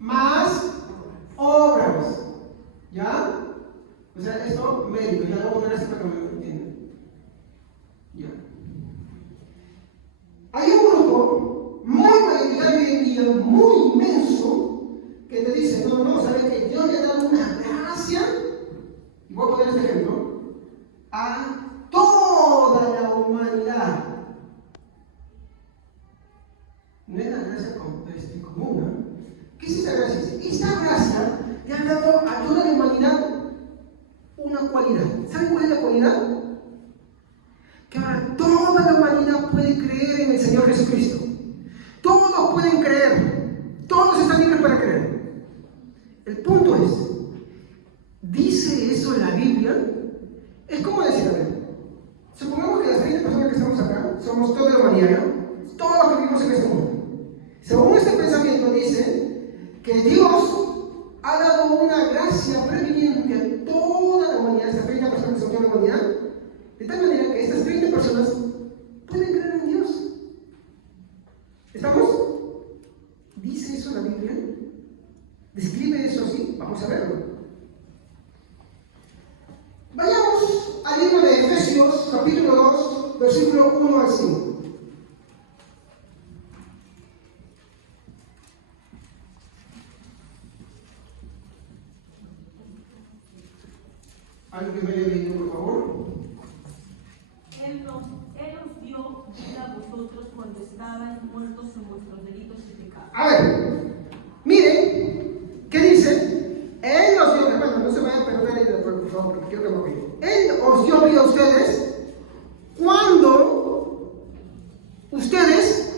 más obras. ¿Ya? O sea, esto mérito. Ya luego gracias para que me entiendan. Ya. Hay un grupo muy mayoritario hoy en día, muy inmenso, que te dice, no, ¿sabes que Dios le ha dado una gracia? Y voy a poner este ejemplo. A toda la humanidad. No es la gracia común, ¿no? ¿Qué es esta gracia? Esta gracia le ha dado a toda la humanidad una cualidad. ¿Saben cuál es la cualidad? Que ahora toda la humanidad puede creer en el Señor Jesucristo. Todos pueden creer. Todos están libres para creer. El punto es, ¿dice eso la Biblia? Es como decir, a ver, supongamos que las 30 personas que estamos acá somos toda la humanidad, ¿no? Todos los que vivimos en este mundo. Según este pensamiento dice que Dios ha dado una gracia previniente a toda la humanidad, estas 30 personas que son toda la humanidad, de tal manera que estas 30 personas pueden creer en Dios. ¿Estamos? ¿Dice eso la Biblia? ¿Describe eso así? Vamos a verlo. Vayamos al libro de Efesios, capítulo 2, versículo 1 al 5. ¿Alguien que me haya leído, por favor? Él os dio vida a vosotros cuando estaban muertos en vuestros delitos y pecados. A ver, miren, ¿qué dice? Él os dio, hermano, no se vayan a perder ahí, por favor, porque quiero que me oigan. Él os dio vida a ustedes cuando ustedes,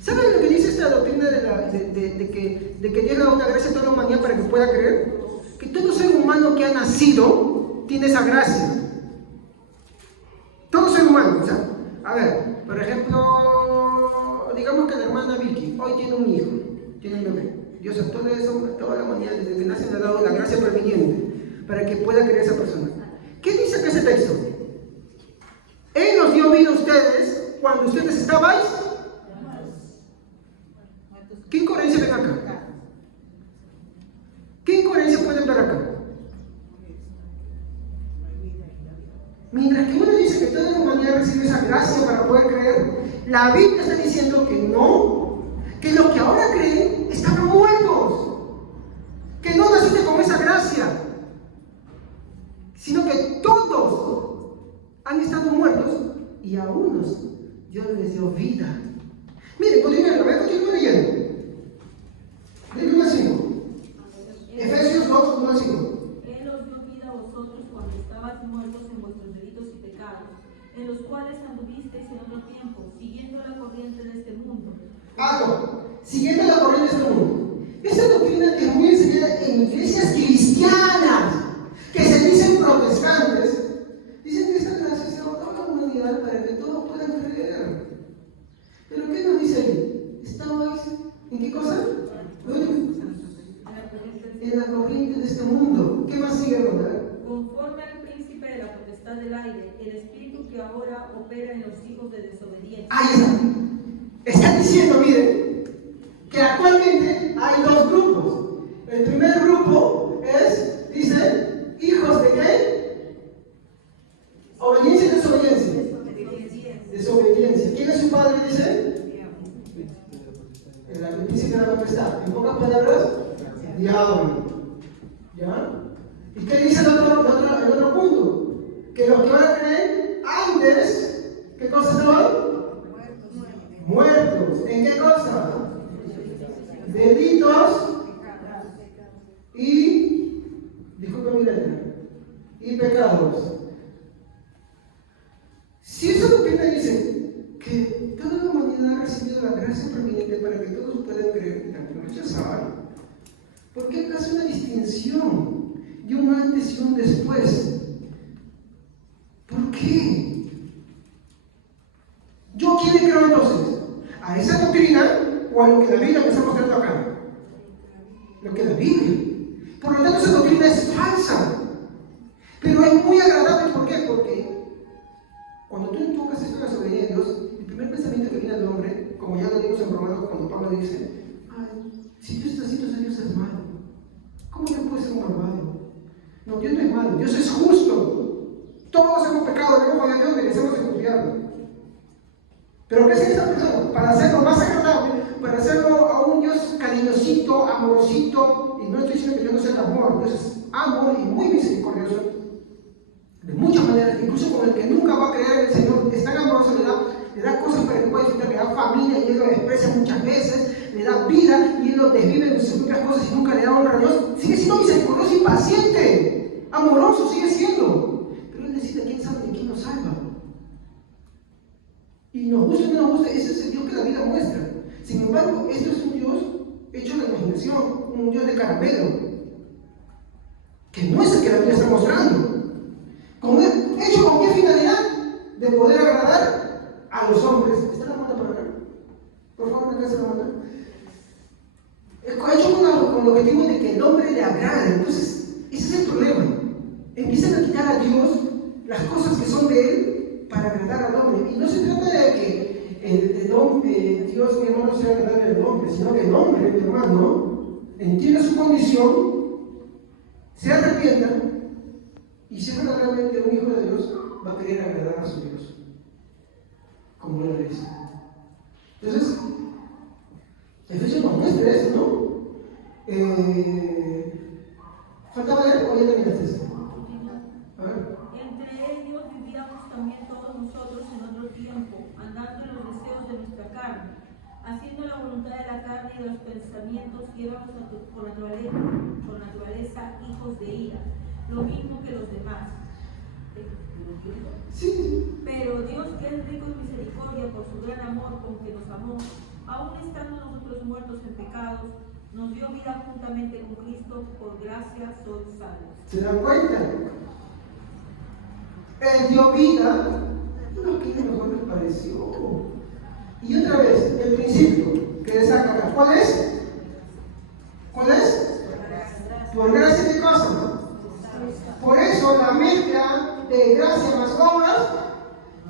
¿saben lo que dice esta doctrina de que Dios le da una gracia a toda la humanidad para que pueda creer? Que todo ser humano que ha nacido tiene esa gracia. Todo ser humano, o sea, a ver, por ejemplo, digamos que la hermana Vicky hoy tiene un hijo, tiene un bebé. Dios a toda la humanidad desde que nace le ha dado la gracia previniente para que pueda creer esa persona. ¿Qué dice acá ese texto? Él nos dio vida a ustedes cuando ustedes estabais. ¿Qué incoherencia ven acá? ¿Qué incoherencia pueden ver acá? Mientras que uno dice que toda la humanidad recibe esa gracia para poder creer, la Biblia está diciendo que no, que los que ahora creen estaban muertos, que no naciste con esa gracia, sino que todos han estado muertos y a unos Dios les dio vida. Miren, continúen leyendo. Del 1 al 5. Efesios 2, 1 al 5. Él os dio vida a vosotros cuando estabais muertos en vuestros delitos y pecados, en los cuales anduvisteis en otro tiempo, siguiendo la corriente de este mundo. Siguiendo la corriente de este mundo. Esta doctrina que es muy enseñada en iglesias cristianas, que se dicen protestantes, dicen que esta gracia se ha dado a toda la humanidad para que todos puedan creer. Pero ¿qué nos dice ahí? ¿Estabais en qué cosa? En de la corriente de este mundo. ¿Qué más sigue, hermana? Conforme al príncipe de la potestad del aire, el espíritu que ahora opera en los hijos de desobediencia. Ahí está. Está diciendo, miren, que actualmente hay dos grupos. El primer grupo es, dice, hijos de ¿qué? Obediencia y desobediencia. Desobediencia. ¿Quién es su padre, dice? El príncipe de la potestad. En pocas palabras, diablo. ¿Ya? ¿Y qué dice el otro punto? Que los que ahora creen antes, ¿qué cosa estaban? Muertos. ¿En qué cosa? Delitos y, disculpe mi letra, y pecados. Si esa doctrina dice que toda la humanidad ha recibido la gracia permanente para que todos puedan creer y también rechazar, ¿por qué hace una distinción de un antes y un después? ¿Por qué? ¿Yo a quién le creo entonces? ¿A esa doctrina o a lo que la Biblia me está mostrando acá? Lo que la Biblia. Por lo tanto, esa doctrina es falsa. Pero es muy agradable. ¿Por qué? Porque cuando tú enfocas esto en la soberanía de Dios, el primer pensamiento que viene al hombre, como ya lo vimos en Romanos cuando Pablo dice, ay, si Dios está haciendo eso, Dios es malo. ¿Cómo Dios puede ser un malvado? No, Dios no es malo, Dios es justo. Todos hemos pecado, hemos fallado a Dios, merecemos el infierno. Pero ¿qué se está pensando? Para hacerlo más agradable, para hacerlo a un Dios cariñosito, amorosito, y no estoy diciendo que Dios no sea el amor, Dios es amor y muy misericordioso, de muchas maneras, incluso con el que nunca va a creer en el Señor, es tan amoroso, le da cosas para que pueda disfrutar, le da familia y él lo desprecia muchas veces, le da vida y él lo desvive en sus propias cosas y nunca le da honra a Dios, sigue siendo misericordioso y paciente, amoroso, sigue siendo, pero él decide quién sabe y quién nos salva. Y nos gusta o no nos gusta, ese es el Dios que la Biblia muestra. Sin embargo, esto es un Dios hecho de imaginación, un Dios de caramelo, que no es el que la Biblia está mostrando. ¿Hecho con qué finalidad? De poder agradar a los hombres. ¿Está la mano por acá? Por favor, acá se la mano. Hecho con el objetivo de que el hombre le agrade. Entonces, ese es el problema. Empiezan a quitar a Dios las cosas que son de Él para agradar al hombre. Y no se trata de que el hombre, Dios, mi hermano, sea agradable al hombre, sino que el hombre, mi hermano, entienda su condición, se arrepienta y si es realmente un hijo de Dios, va a querer agradar a su Dios, como él lo dice. Entonces, Efesios nos muestra eso, ¿no? ¿Faltaba leer o ya terminaste eso? A ver. Entre ellos vivíamos también todos nosotros en otro tiempo, andando en los deseos de nuestra carne, haciendo la voluntad de la carne y de los pensamientos que éramos por naturaleza hijos de ira, lo mismo que los demás. Sí. Pero Dios, que es rico en misericordia por su gran amor con que nos amó, aun estando nosotros muertos en pecados, nos dio vida juntamente con Cristo, por gracia sois salvos. ¿Se dan cuenta? Él dio vida, lo que mejor les pareció. Y otra vez, el principio que saca acá, ¿cuál es? ¿Cuál es? Por gracia de cosa. Por eso la mezcla de gracia más obras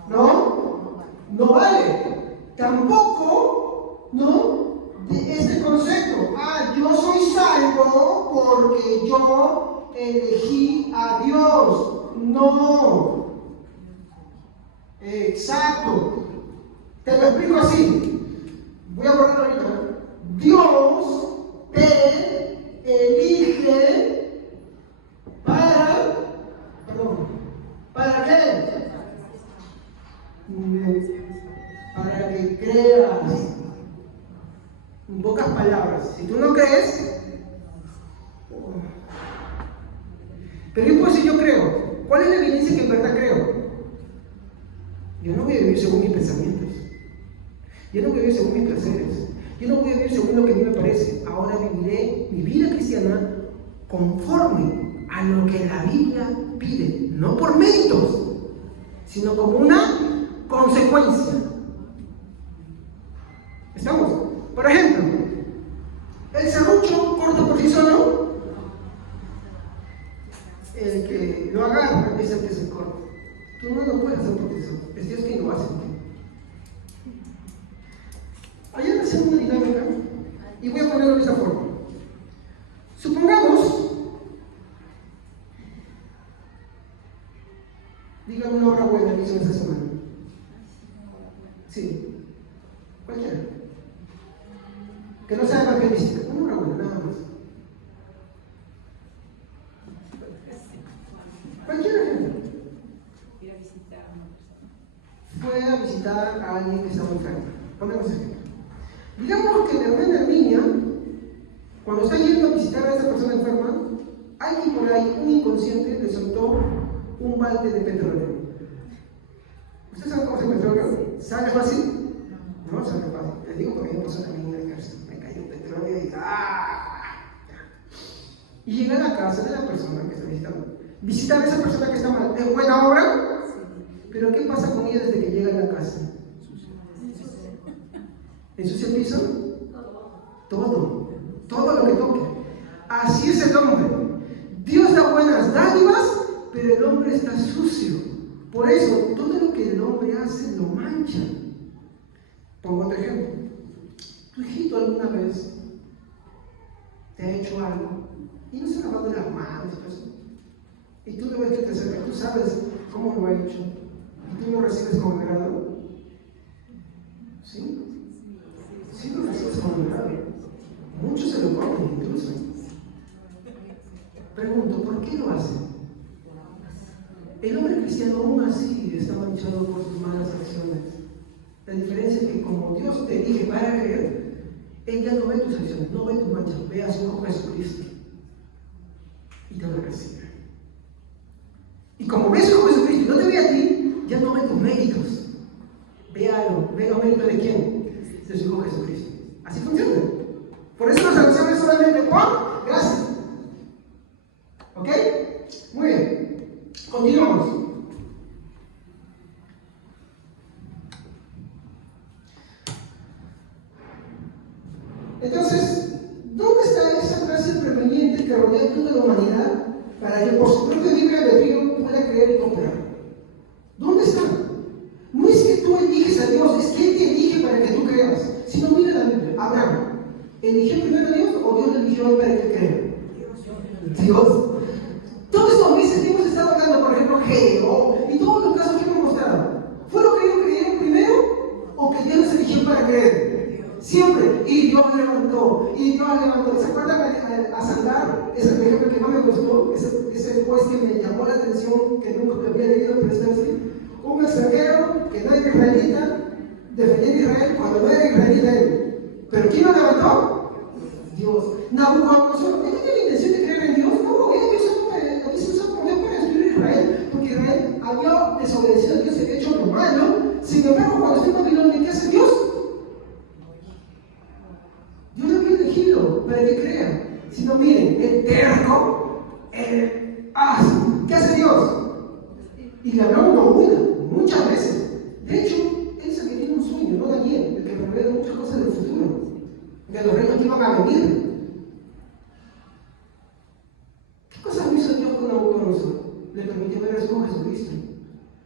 no vale. Tampoco, de este concepto. Yo soy salvo porque yo elegí a Dios. No. Exacto. Te lo explico así. Voy a borrar ahorita. Dios te elige ¿para qué? Para que creas. En pocas palabras, si tú no crees, pero yo puedo decir yo creo. ¿Cuál es la evidencia que en verdad creo? Yo no voy a vivir según mis pensamientos. Yo no voy a vivir según mis placeres. Yo no voy a vivir según lo que a mí me parece. Ahora viviré mi vida cristiana conforme a lo que la Biblia pide. No por méritos, sino como una consecuencia. ¿Estamos? Por ejemplo, ¿el serrucho corta por sí solo? Supongamos, dígame una obra buena que hizo esta semana. Sí, cualquiera. Que no sea evangelística, una obra buena, nada más. Cualquier ejemplo. Fue a visitar a alguien que estaba enfermo. Ponemos ejemplo. Digamos que la hermana Herminia, cuando está yendo a visitar a esa persona enferma, alguien por ahí, un inconsciente, le soltó un balde de petróleo. ¿Ustedes saben cómo es el petróleo? ¿Sale fácil? No sale fácil. Les digo porque me pasó también en el ejército. Me cayó petróleo y Y llega a la casa de la persona que está visitando. Visitar a esa persona que está mal, ¿es buena obra? Pero ¿qué pasa con ella desde que llega a la casa? ¿Ensucia el piso? Todo lo que toque. Así es el hombre. Dios da buenas dádivas, pero el hombre está sucio. Por eso, todo lo que el hombre hace lo mancha. Pongo otro ejemplo. Tu hijito alguna vez te ha hecho algo y no se ha lavado las manos, pues. Y tú lo ves que te acerca, tú sabes cómo lo ha hecho. ¿Y tú lo recibes con agrado? ¿Sí? Sí lo recibes con agrado. Muchos se lo comen incluso. Pregunto, ¿por qué lo hacen? El hombre cristiano aún así está manchado por sus malas acciones. La diferencia es que como Dios te elige para creer, Él ya no ve tus acciones, no ve tus manchas, ve a su Hijo Jesucristo y te lo recibe. Y como ve a su Hijo Jesucristo y no te ve a ti, ya no ve tus méritos. Ve los méritos de quién? De su Hijo Jesucristo. Así funciona. Por eso la salvación es solamente por gracia. ¿Ok? Muy bien. Continuamos. Entonces, ¿dónde está esa gracia preveniente que rodea toda la humanidad para que por su propio libre albedrío pueda creer y cooperar? ¿Dónde está? No es que tú eliges a Dios, es que Él te elige para que tú creas. Si no, mira la Biblia. Abraham, ¿eligió primero a Dios o Dios lo eligió a él para que él crea? Dios. Todos estos meses que hemos estado hablando, por ejemplo, Geo y todos los casos que hemos mostrado, ¿fueron que ellos creyeron primero o que Dios los eligió para creer? Siempre. Y Dios levantó, y Dios levantó. ¿Se acuerdan a Sandar? Ese es el ejemplo que más me gustó, ese juez que me llamó la atención, que nunca lo había leído, pero está así. Un extranjero que no era israelita, defendiendo a Israel cuando no era israelita él. ¿Pero quién lo levantó? Dios. Nabucodonosor, ¿él tenía la intención de creer en Dios? No, él se usó como Dios para destruir a Israel, porque Israel había desobedecido a Dios y había hecho lo malo. Sin embargo, cuando está en Babilonia, ¿qué hace Dios? Dios lo había elegido para que crea. Si no, miren, el terco, ¿qué hace Dios? Y le habló muchas veces. De hecho, él se que tiene un sueño, no Daniel, el que revela muchas cosas del futuro, de los reinos que iban a venir. ¿Qué cosas hizo Dios con Nabucodonosor? Le permitió ver a su Hijo Jesucristo.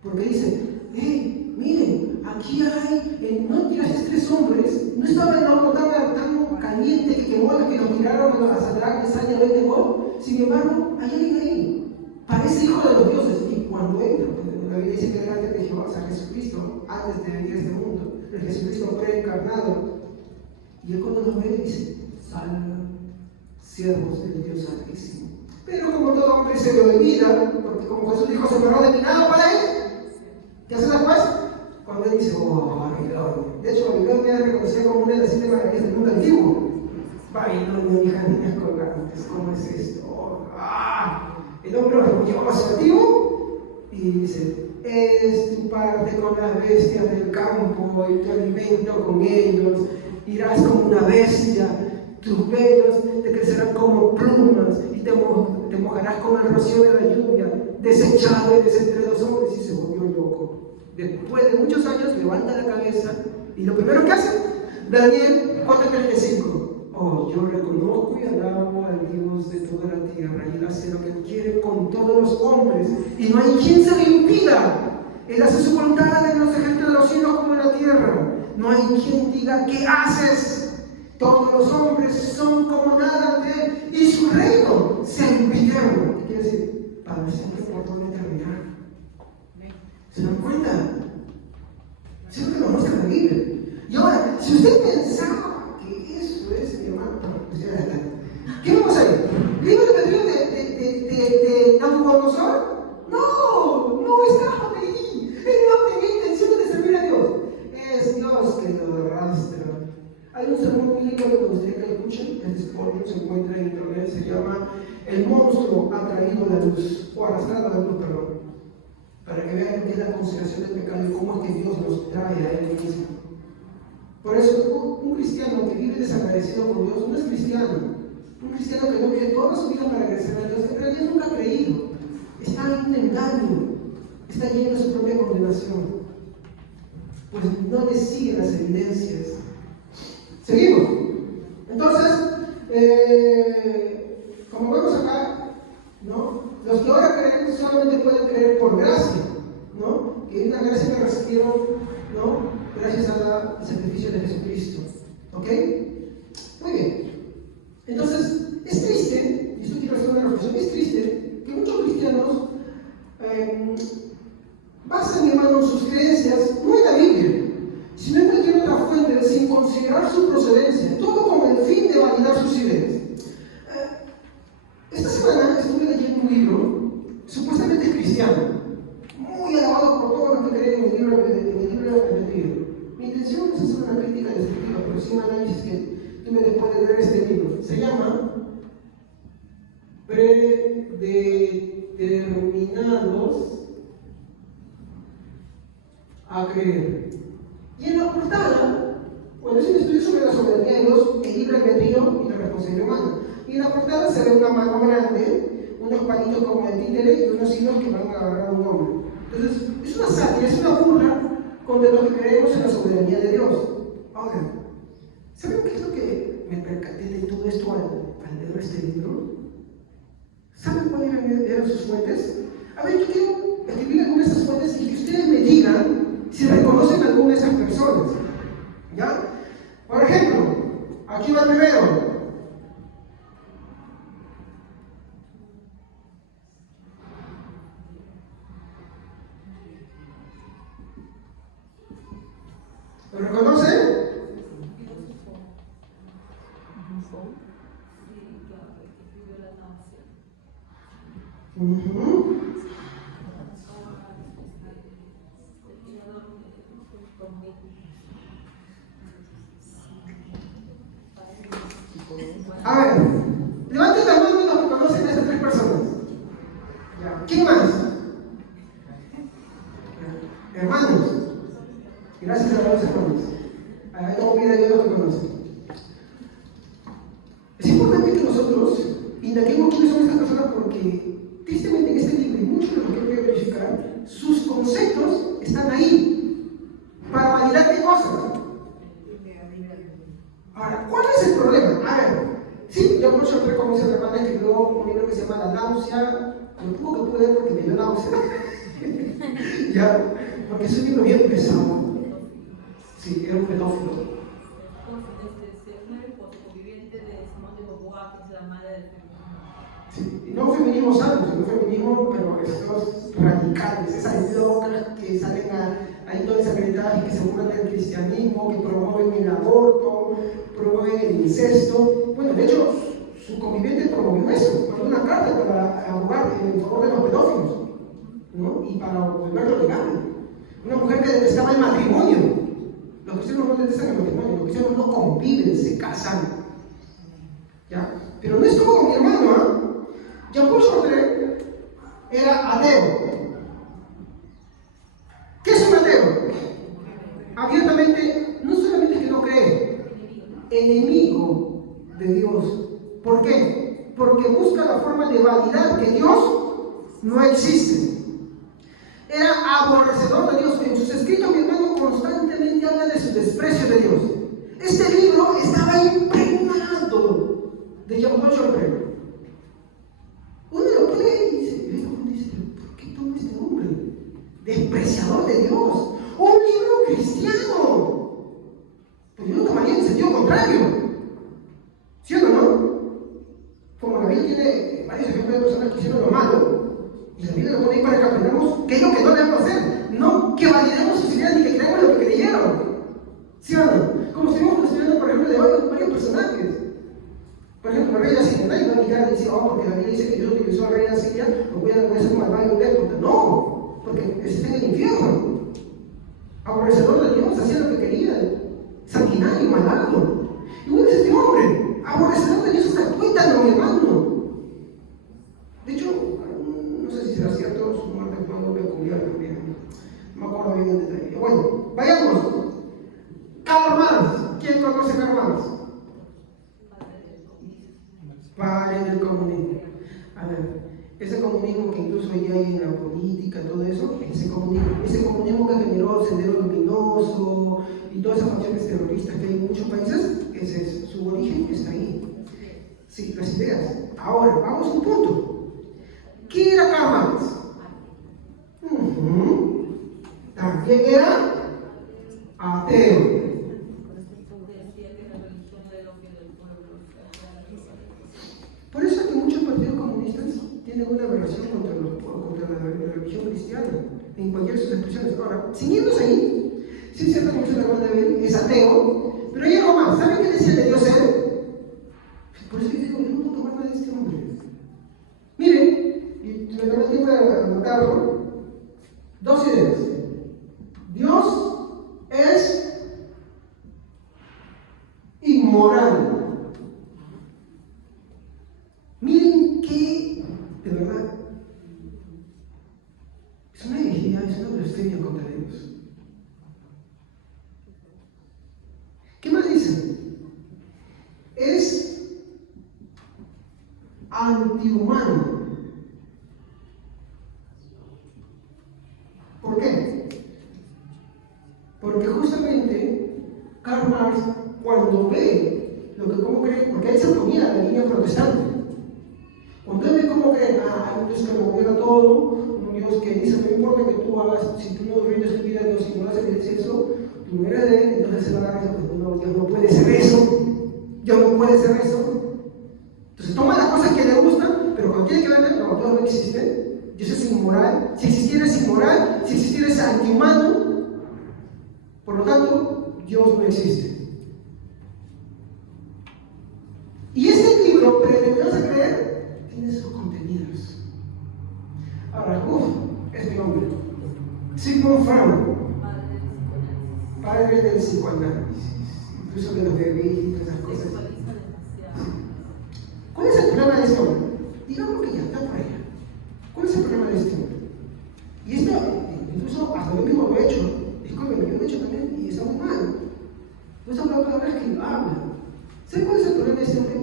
Porque dice, miren, aquí hay, no tiraste 3 hombres, no estaba el horno tan caliente que quemó lo que nos tiraron a Sadrach, Mesach y Abednego. Sin embargo, hay alguien ahí, parece hijo de los dioses. Y cuando entra, la Biblia dice que era antes de Jehová, o sea, Jesucristo, antes de venir a este mundo, el Jesucristo preencarnado. Y él cuando nos ve dice, salva, siervos del Dios Altísimo. Pero como todo hombre se lo olvida, porque como Jesús dijo, se paró de mi lado para él. ¿Qué hace después? Cuando él dice, Babilonia. De hecho, Babilonia es reconocida como una de las 7 maravillas del mundo antiguo. Babilonia, hija de niñas colgantes, ¿cómo es esto? El hombre lo llevaba hacia el antiguo y dice, es tu parte con las bestias del campo y tu alimento con ellos. Irás como una bestia, tus vellos te crecerán como plumas y te mojarás como el rocío de la lluvia. Desechado eres entre los hombres. Y se volvió loco. Después de muchos años levanta la cabeza y lo primero que hace, Daniel 4:35. Yo reconozco y alabo al Dios de toda la tierra y Él hace lo que quiere con todos los hombres y no hay quien se lo impida. Él hace su voluntad en los ejércitos de los cielos como en la tierra. No hay quien diga, ¿qué haces? Todos los hombres son como nada ante Él y su reino quiere decir para siempre por toda la eternidad. ¿Se dan cuenta? Eso es lo que nos muestra la Biblia. Y ahora, si usted pensaba que eso es, mi hermano, ¿qué vamos a ir? ¿Libro de albedrío de Nabucodonosor? No estaba ahí. Él no tenía intención de servir a Dios. Es Dios que lo arrastra. Hay un sermón muy lindo que me gustaría que lo escuchen. Ese sermón se encuentra en internet. Se llama El monstruo atraído a la luz, o arrastrado a la luz, perdón. Para que vean qué es la consideración del pecado y cómo es que Dios nos trae a Él mismo. Por eso, un cristiano que vive desagradecido con Dios no es cristiano. Un cristiano que no vive toda su vida para agradecer a Dios, en realidad nunca ha creído. Está en un engaño. Está lleno de su propia condenación. Pues no le siguen las evidencias. Seguimos. Entonces, como vemos acá, ¿no? Los que ahora creen solamente pueden creer por gracia, ¿no? Que una gracia que recibieron, ¿no? Gracias al sacrificio de Jesucristo. ¿Ok? Muy bien. Entonces, es triste, y esto quiero hacer una reflexión, es triste que muchos cristianos basan, hermano, sus creencias no en la Biblia, sino en cualquier otra fuente, sin considerar su procedencia, todo con el fin de validar sus ideas. Esta semana estuve leyendo un libro, supuestamente cristiano, muy alabado por todos los que creen en el libro de Mi intención no es hacer una crítica destructiva, pero sí un análisis que tuve después de leer este libro. Se llama Predeterminados a creer. Y en la portada, bueno, es un estudio sobre la soberanía de Dios, el libre albedrío y la responsabilidad humana. Y en la portada se ve una mano grande, unos palitos como el títere y unos hilos que van a agarrar a un hombre. Entonces, es una sátira, es una burla contra los que creemos en la soberanía de Dios. Ahora, ¿saben qué es lo que me percaté de todo esto al leer este libro? ¿Saben cuáles eran sus fuentes? A ver, yo quiero escribir algunas de esas fuentes y que ustedes me digan si reconocen a alguna de esas personas. ¿Ya? Por ejemplo, aquí va el primero. ¿Lo reconocen? A ver, levanten la mano los que conocen a esas tres personas. Ya. ¿Quién más? Hermanos. Gracias a los hermanos. Ahí no olviden de los que conocen. Es importante que nosotros indaguemos quiénes son estas personas porque tristemente en este libro y muchos de los que voy a verificar, sus conceptos están ahí para validar qué cosas. Ahora, ¿cuál es el problema? A ver, sí, yo mucho creo como dice mi hermana escribió un libro que se llama La náusea, lo poco que pude ver porque me dio náusea. Ya, porque es un libro bien pesado. Sí, era un pedófilo. Sí, y no feminismo sano, sino feminismo, pero estos radicales, esas locas que salen ahí todas desacreditadas y que se burlan del cristianismo, que promueven el aborto, promueven el incesto. Bueno, de hecho, su conviviente promovió eso, mandó una carta para abogar en favor de los pedófilos, ¿no? Y para volverlo legal. Una mujer que detestaba el matrimonio. Los cristianos no detestan el matrimonio, los cristianos no conviven, se casan. ¿Ya? Pero no es como mi hermano, ¿ah? Jean-Paul Sartre era ateo. ¿Qué es un ateo? Abiertamente, no solamente que no cree, enemigo de Dios. ¿Por qué? Porque busca la forma de validar que Dios no existe. Era aborrecedor de Dios. En sus escritos, mi hermano constantemente habla de su desprecio de Dios. Este libro estaba impregnado de Jean-Paul Sartre. Uno lo puede y dice, ¿por qué todo este hombre? Despreciador de Dios. Un libro cristiano. Pues yo lo tomaría en sentido contrario. ¿Sí o no? Como la Biblia Biblia tiene varios ejemplos de personas que hicieron lo malo, y la Biblia lo pone ahí para que aprendamos qué es lo que no debemos hacer, no que validemos sus ideas ni que creamos lo que creyeron. ¿Sí o no? Como estuvimos estudiando, por ejemplo, de varios personajes. Por ejemplo, el rey de Asiria, nadie va a llegar y decir, oh, porque la Biblia dice que Dios utilizó al rey de Asiria, lo voy a ser malvado y un déspota. No, porque está en el infierno. Aborrecedor de Dios, hacía lo que quería, sanguinario, malvado. Igual es este hombre, aborrecedor de Dios hasta cuéntalo, mi hermano. De hecho, no sé si será cierto, su muerte fue algo peculiar también. No me acuerdo bien el detalle. Bueno, vayamos. Karl Marx. ¿Quién conoce a Karl Marx? Padre del comunismo. A ver, ese comunismo que incluso hoy hay en la política, todo eso, ese comunismo que generó el Sendero Luminoso y todas esas facciones terroristas que hay en muchos países, ese es su origen, está ahí. Sí, las ideas. Ahora, vamos a un punto. ¿Quién era Karl Marx? También era ateo. Por eso es que muchos partidos comunistas tienen una aberración contra la religión cristiana, en cualquiera de sus expresiones. Ahora, sin irnos ahí, sí es cierto que muchos la van a ver, es ateo, pero hay algo más. ¿Saben qué decía de Dios él? Por eso yo digo, yo no puedo tomar nada de este hombre. Miren, y me tomé el tiempo de anotarlo, dos ideas. Dios es inmoral. Miren que, de verdad, es una herejía, es una blasfemia contra Dios. ¿Qué más dice? Es antihumano. ¿Por qué? Porque justamente Karl Marx, cuando ve cómo cree, porque él se oponía a la línea protestante. Cuando él ve cómo cree, hay un Dios que lo gobierna todo, un Dios que dice, no importa que tú hagas, si tú no rindes tu vida a Dios y no haces eso, tú no eres de él, entonces se va a agarrar y dice, no, Dios no puede ser eso, Dios no puede ser eso. Entonces toma las cosas que le gustan, pero cuando tiene que ver, no, Dios no existe, Dios es inmoral, si existiera es inmoral, si existiera es antihumano, por lo tanto, Dios no existe. Y este libro, pero ¿le vas a creer? Tiene sus contenidos. Ahora, este hombre, Sigmund Freud, padre del psicoanálisis, incluso de los bebés y todas esas cosas. ¿Cuál es el problema de este hombre? Digamos que ya está por allá. ¿Cuál es el problema de este hombre? Y esto, incluso hasta yo mismo lo he hecho. Discúlpeme, yo lo he hecho también y está muy mal. No es una palabra que lo habla. ¿Sabe cuál es el problema de este hombre?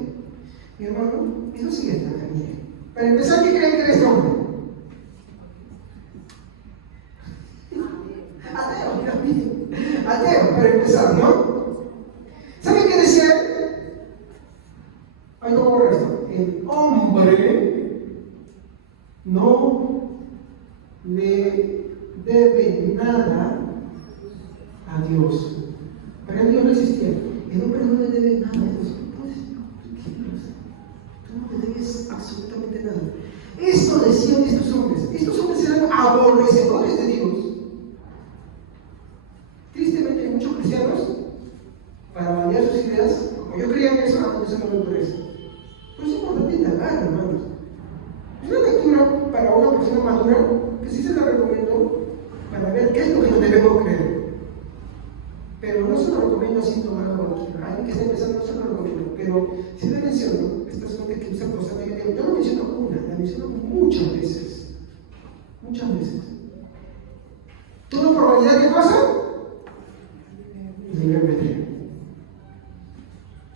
Mi hermano, es lo siguiente, mire. Para empezar, ¿qué creen que era este hombre? Ateo, mira, mire. Ateo, para empezar, ¿no? ¿Saben qué decía? Ay, ¿cómo borrar esto? El hombre no le debe nada a Dios. Para él Dios no existía. El hombre no le debe nada a Dios. Tú no le debes absolutamente nada. Esto decían estos hombres. Estos hombres eran aborrecedores de Dios. Tristemente hay muchos cristianos, para validar sus ideas, como yo creía que eso no me interesa. Pero es importante indagar, hermanos. Es una lectura para una persona madura que sí se la recomiendo para ver qué es lo que debemos creer. Pero no se lo recomiendo así tomar cualquiera. Alguien que esté empezando no se lo recomiendo. Pero si le menciono, estas fuentes que usan constantemente, yo no menciono una, la menciono muchas veces. Muchas veces. ¿Todo probabilidad qué pasa? Libre albedrío.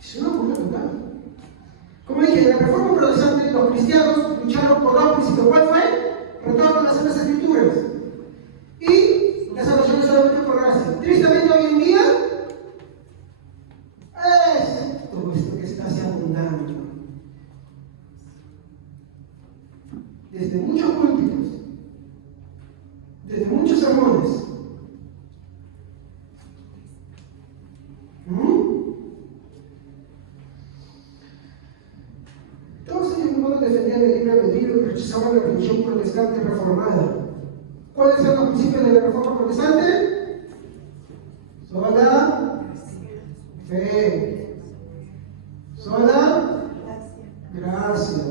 Es una burla total. Como dije, en la Reforma Protestante los cristianos lucharon por dos principios. ¿Cuál fue? Retorno a las Santas Escrituras y la salvación solamente por gracia. Tristemente hoy en día es todo esto que está así abundando. Desde muchos púlpitos, desde muchos sermones. Todos ellos mundo defendían el libre albedrío y rechazaban la religión protestante reformada. ¿Cuáles son los principios de la reforma protestante? Sola fe, sola gracia,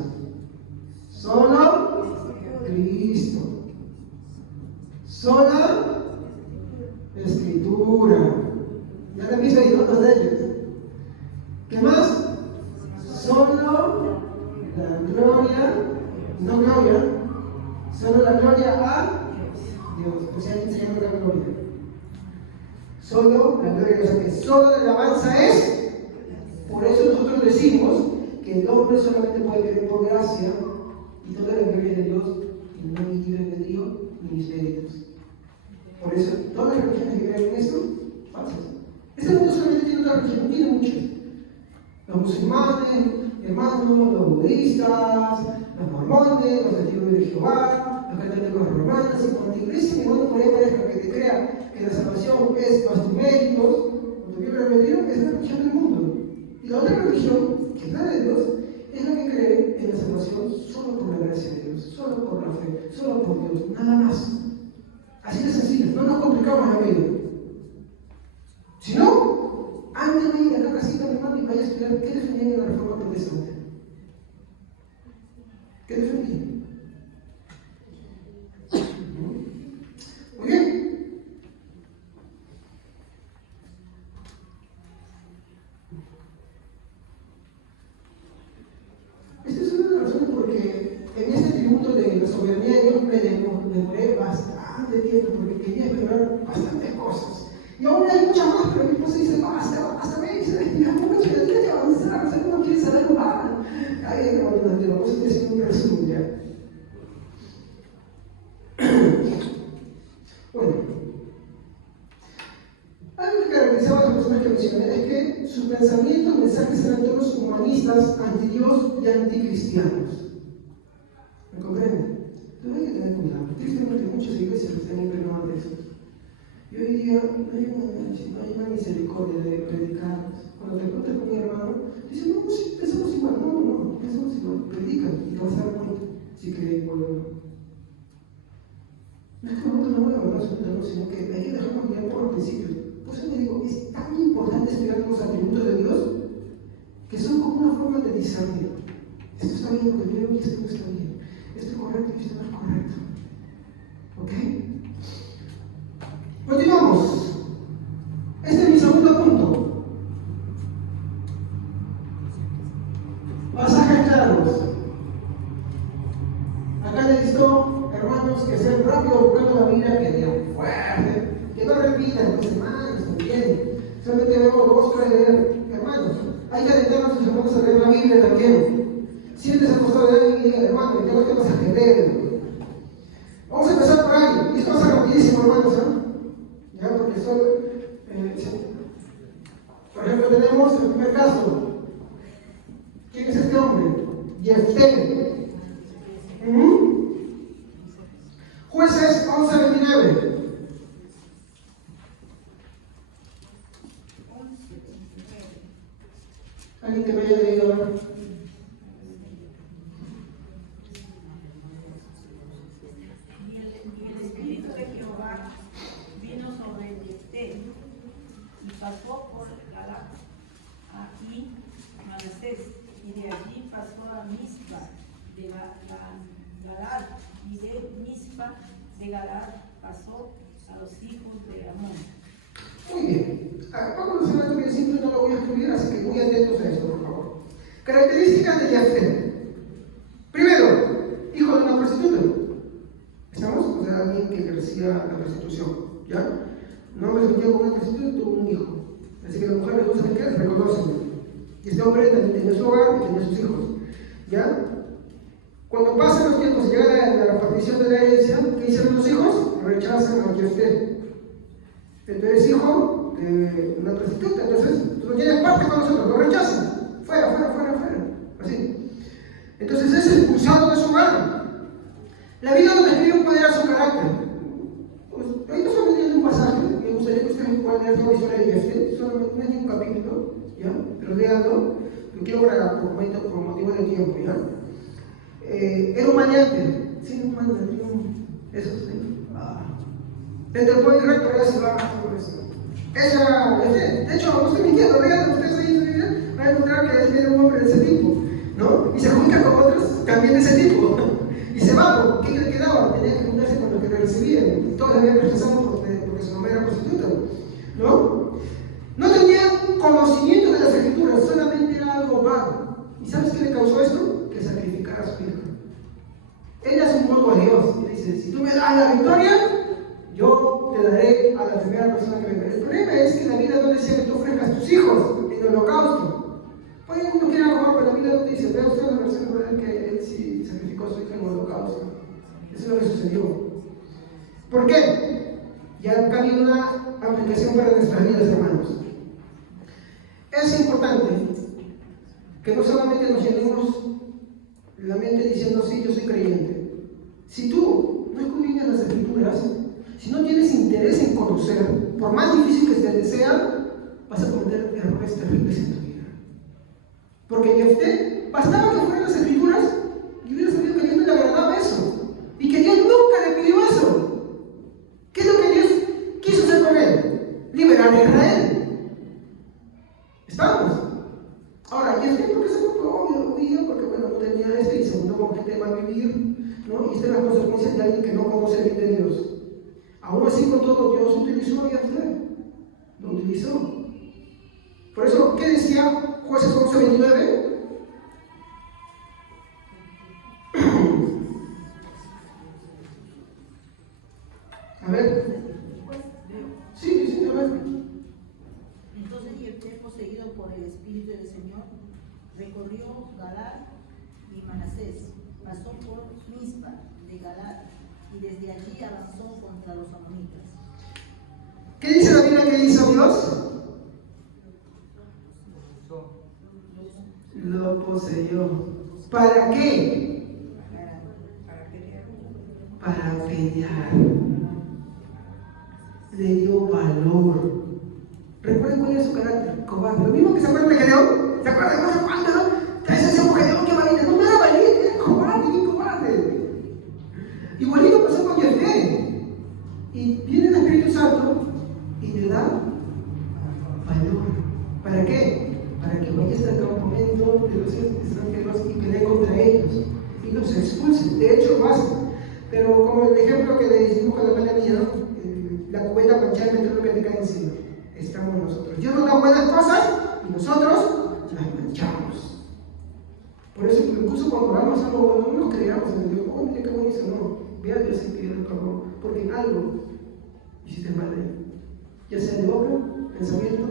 solo Cristo, sola Escritura. Ya te visto ahí dos de ellos. ¿Qué más? Solo la gloria, no gloria, solo la gloria a Dios. O sea, ¿quién se llama la gloria? Solo la gloria, o sea que solo la alabanza es. Por eso nosotros decimos que el hombre solamente puede creer por gracia y toda la gloria de Dios, y no hay libre albedrío ni mis méritos. Por eso todas las religiones que creen en esto, falsas. Este mundo solamente tiene otra religión, tiene muchas. Los musulmanes, hermanos, los budistas, los mormones, los testigos de Jehová, los católicos romanos, y cuando la iglesia que no por ahí parezca que te crea que la salvación es más tus méritos, cuando libre albedrío, es la religión del mundo. Y la otra religión, que es la de Dios, es la que cree en la salvación solo por la gracia de Dios, solo por la fe, solo por Dios, nada más. Así de sencillo, no nos complicamos la vida. Si no, ándale a la casita, mi hermano, y vaya a estudiar qué defendían en la reforma protestante. ¿Qué defendían? Muy bien. Esta es una de las razones porque en este tributo de la soberanía de Dios me demoré bastante tiempo porque quería explorar bastantes cosas. Y aún hay muchas más, pero mi esposa dice, basta, me dice, digamos que tienes que avanzar, o sea, no quieres saber más. Ay, no, vamos a hacer un resumen ya. Bueno, algo que caracterizaba a las personas que mencioné es que sus pensamientos, mensajes eran todos humanistas, anti-Dios y anticristianos. ¿Me comprenden? Entonces hay que tener cuidado. Tristemente muchas iglesias están impregnadas de eso. Y hoy día no hay una misericordia de predicar. Cuando te encuentras con mi hermano, dice, no, sí, pensamos igual. No, pensamos igual. Predican y te vas a dar cuenta si creen igual o no. No es que nosotros no voy a hablar, sino que hay que dejarnos guiar por los principios. Por eso te digo, es tan importante estudiar los atributos de Dios que son como una forma de discernir. Esto está bien lo que veo y esto no está bien. Esto es correcto y esto no es correcto. ¿Ok? Continuamos. Este es mi segundo punto. Pasajes claros. Acá necesito, hermanos, que sean rápidos buscando la Biblia, que digan fuerte, que no repitan los hermanos también. Solamente vemos dos que leer. Hermanos, hay que alentar a sus hermanos a leer la Biblia también. Siéntese al costado de alguien y diga, hermano, que tengo que pasar que leer. Vamos a empezar por ahí. Y esto pasa rapidísimo, hermanos, ¿eh? Ya, porque son, por ejemplo, tenemos el primer caso. ¿Quién es este hombre? Jefté. Jueces 11:29. ¿Alguien que me haya leído? A ver. Y el Espíritu de Jehová vino sobre Jefté y pasó por Galad y Manasés, y de allí pasó a Mizpa de Galad, y de Mizpa de Galad pasó a los hijos de Amón. Muy bien. Vamos a conocer esto que siempre no lo voy a escribir, así que muy atentos a esto, por favor. Características de Jefté. Primero, hijo de una prostituta. ¿Estamos? O sea, alguien que ejercía la prostitución. ¿Ya? No me metió con una prostituta, tuvo un hijo. Así que las mujeres no saben qué, reconocen. Y este hombre también tenía su hogar y tenía sus hijos. ¿Ya? Cuando pasan los tiempos y llega la partición de la herencia, ¿qué hicieron los hijos? Rechazan a Jefté. Tú eres hijo de una prostituta, entonces tú no tienes parte con nosotros, lo rechazan. Fuera. Así. Entonces es expulsado de su hogar. La vida nos describe cuál era su carácter. Pues, ahorita solamente tiene un pasaje, me gustaría que ustedes puedan leer toda la historia de Jefté, solamente no hay un capítulo, ¿ya? Pero léanlo, lo quiero por motivo del tiempo, ¿ya? era un maniante. Sí, un maniante. Eso sí. Dentro del pueblo recto era su baja por eso. Ese era Jefté. De hecho, no estoy mintiendo, vean ustedes ahí en su Biblia, van a encontrar que él era un hombre de ese tipo, ¿no? Y se junta con otros también de ese tipo, y se va, ¿qué le quedaba? Tenía que juntarse con los que le recibían. Todos le habían rechazado porque su mamá era prostituta, ¿no? No tenía conocimiento de las escrituras, solamente era algo vago. ¿Y sabes qué le causó esto? Que sacrificara a su hija. Él hace un voto a Dios y dice: si tú me das la victoria, yo te daré a la primera persona que venga. El problema es que la Biblia no decía que tú ofrezcas tus hijos en el holocausto. Puede que uno quiera robar, pero la Biblia no te dice. Vea usted la versión por él que él sí sacrificó a su hija en el holocausto. Eso es lo que sucedió. ¿Por qué? Ya ha habido una aplicación para nuestras vidas, hermanos. Es importante que no solamente nos llenemos la mente diciendo: sí, yo soy creyente. Si tú no escudriñas las escrituras, si no tienes interés en conocer, por más difícil que te sea, vas a cometer errores terribles en tu vida. Porque Jefté, bastaba que fueran las escrituras y hubiera sabido que a Dios no le agradaba eso. Y que Dios nunca le pidió eso. ¿Qué es lo que Dios quiso hacer con él? Liberar a Israel. ¿Estamos? Ahora, Jefté, ¿por qué se ocupó? Obvio, porque bueno, no tenía y segundo, con gente va a vivir, ¿no? Y estas son las consecuencias de alguien que no conoce bien de Dios. Aún así, con todo, Dios utilizó a Jefté. Lo utilizó. Por eso, ¿qué decía Jueces 11:29? A ver. Sí, a ver. Entonces Jefté, poseído por el Espíritu del Señor, recorrió Galaad y Manasés, pasó por Mizpa de Galaad y desde allí avanzó contra los amonitas. ¿Qué dice la Biblia que hizo Dios? Lo poseyó. ¿Para qué? Para pelear. Le dio valor. ¿Recuerden cuál era su carácter? Cobarde. Lo mismo que se acuerdan de Gedeón. ¿Se acuerdan de cómo se acuerdan? Ese es un Gedeón que valiente. No era valiente, era cobarde, bien cobarde. Igualito pasó con Jefté. Y viene el Espíritu Santo y le da valor. ¿Para qué? Para que vaya hasta el campamento de los extranjeros y pelee contra ellos y los expulsen. De hecho, lo hacen. Pero como el ejemplo que le hicimos con la hermana mía, la cubeta manchada y meter lo que te cae encima. Estamos nosotros. Dios nos da buenas cosas y nosotros las manchamos. Por eso, incluso cuando oramos algo bueno, no nos creamos en Dios. Oh, mira qué bonito, no. Ve a Dios y pídele perdón, porque en algo hiciste mal de él. Ya sea de obra, pensamiento,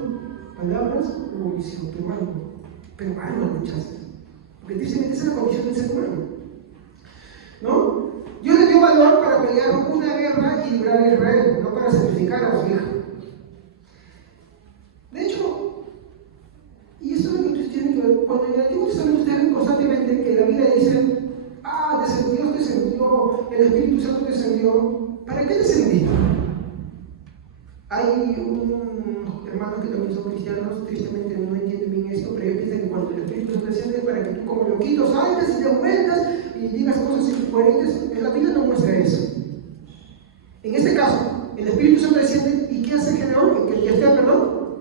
palabras o omisión, pero algo lo rechazaste. Porque tristemente esa es la condición del ser humano. ¿No? Dios le dio valor para pelear una guerra y librar a Israel, no para sacrificar a su hija. De hecho, y esto es lo que ustedes tienen que ver, cuando en el Antiguo Testamento ustedes ven constantemente que la Biblia dice: Dios descendió, el Espíritu Santo descendió. ¿Para qué descendió? Hay unos hermanos que también son cristianos, tristemente no entienden bien esto, pero ellos piensan que cuando el Espíritu Santo desciende es para que tú como loquito salgas y te vueltas y digas cosas incoherentes. La Biblia no muestra eso. En este caso, el Espíritu Santo desciende y ¿qué hace Gedeón? Que Jefté, perdón,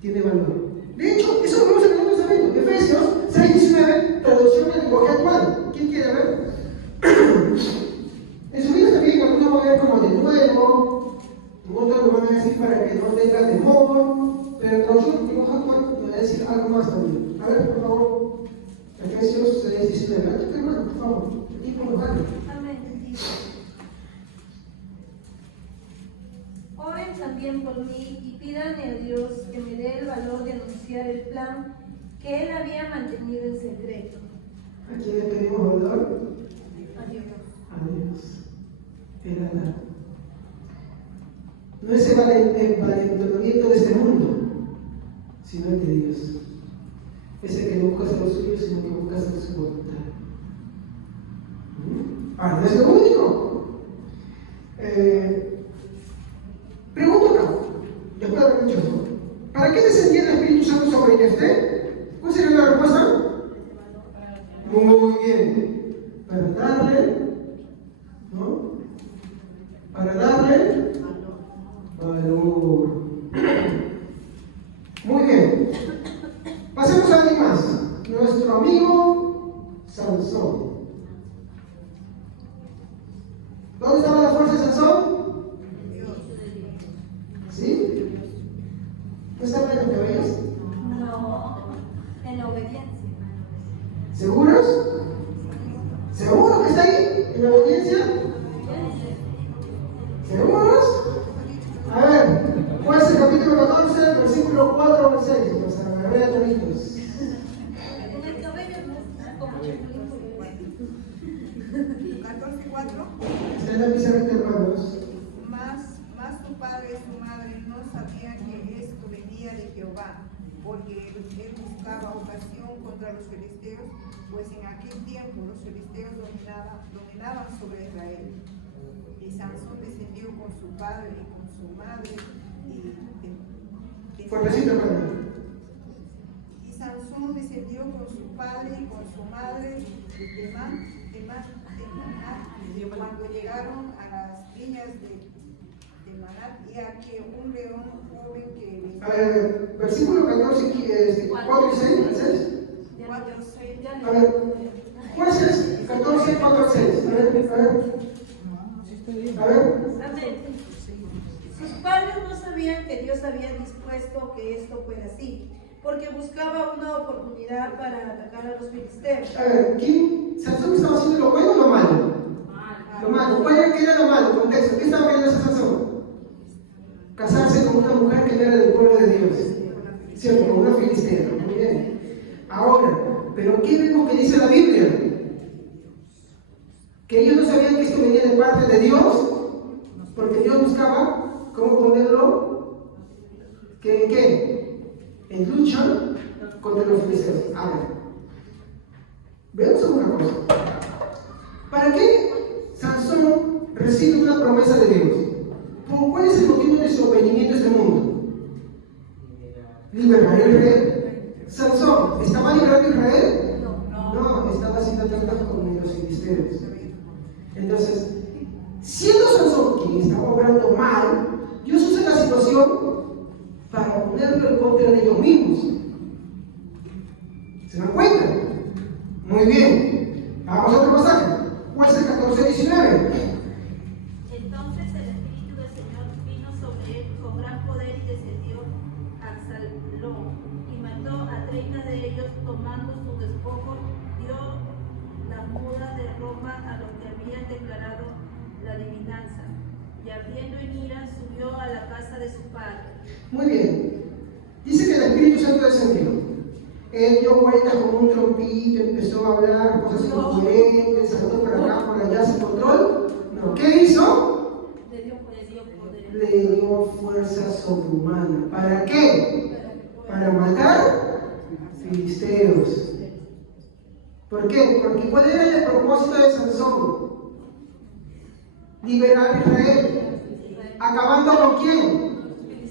tiene valor. De hecho, eso lo vemos en el Nuevo Testamento. Efesios 6:19, traducción del lenguaje actual. ¿Quién quiere ver? En su vida también, cuando uno va a ver como de nuevo, otros lo van a decir para que no tenga temor, pero la traducción del lenguaje actual me va a decir algo más también. A ver, por favor, Efesios 6:19. Adelante, hermano, por favor. El tiempo nos gana. Amén. Oren también por mí y pídanle a Dios que me dé el valor de anunciar el plan que Él había mantenido en secreto. ¿A quién le pedimos valor? A Dios. A Dios. El Adán. No es el valentamiento de este mundo, sino el de Dios. Es el que no busca hacer lo suyo, sino que busca hacer su voluntad. Ahora, no es lo único. Pregunto acá, después de haber dicho esto: ¿para qué descendía el Espíritu Santo sobre Jefté? ¿Cuál sería la respuesta? Muy bien. Para darle, ¿no? Para darle valor. Muy bien. Pasemos a alguien más. Nuestro amigo Sansón. ¿Dónde estaba la fuerza de Sansón? ¿Sí? ¿No está en los cabellos? No, en la obediencia. ¿Seguros? ¿Seguro que está ahí? ¿En la obediencia? ¿Seguros? A ver, Jueces capítulo 14, versículo 4 al 6. Los agarré a toditos. En el cabello no está como chapulín. 14:4. Está en la pizarra, hermanos. Mas su padre y su madre no sabían que esto venía de Jehová, porque él buscaba ocasión contra los filisteos, pues en aquel tiempo los filisteos dominaban sobre Israel. Y Sansón descendió con su padre y con su madre Fuertecito, hermano. Y Sansón descendió con su padre y con su madre de Temán, cuando llegaron a las viñas de Manat, y aquí un león joven que A ver, versículo 14, 4 y 6. A ver, Jueces 14, 4 al 6. A ver. Amén. Sus padres no sabían que Dios había dispuesto que esto fuera así, porque buscaba una oportunidad para atacar a los filisteos. A ver, ¿Sansón estaba haciendo lo bueno o lo malo? Lo malo. ¿Qué era lo malo? Contexto. ¿Qué estaba queriendo hacer Sansón? Casarse con una mujer que no era del pueblo de Dios. ¿Cierto? Con una filistea. Muy bien. Ahora, ¿pero qué vemos que dice la Biblia? Que ellos no sabían que esto venía de parte de Dios, porque Dios buscaba, ¿cómo ponerlo? ¿Qué? En lucha contra los filisteos. A ver, veamos una cosa. ¿Para qué Sansón recibe una promesa de Dios? ¿Cuál es el motivo de su venimiento a este mundo? Liberar a Israel. Sansón, ¿estaba liberando a Israel? No, estaba haciendo tratos con los filisteos. Entonces, siendo Sansón quien estaba obrando mal, Dios usa la situación para ponerlo en contra de ellos mismos. ¿Se dan cuenta? Muy bien. Vamos a otro pasaje. Jueces 14, 19. Entonces el Espíritu del Señor vino sobre él con gran poder y descendió a Absalón y mató a 30 de ellos, tomando su despojo, dio la muda de Roma a los que habían declarado la adivinanza, y ardiendo en ira subió a la casa de su padre. Muy bien. Dice que el Espíritu Santo descendió. Él dio vueltas como un trompito, empezó a hablar cosas incoherentes, saltó por acá, por allá, sin control. No. ¿Qué hizo? Le dio poder. Le dio fuerza sobrehumana. ¿Para qué? Para matar filisteos. ¿Por qué? Porque ¿cuál era el propósito de Sansón? Liberar a Israel. ¿Acabando con quién?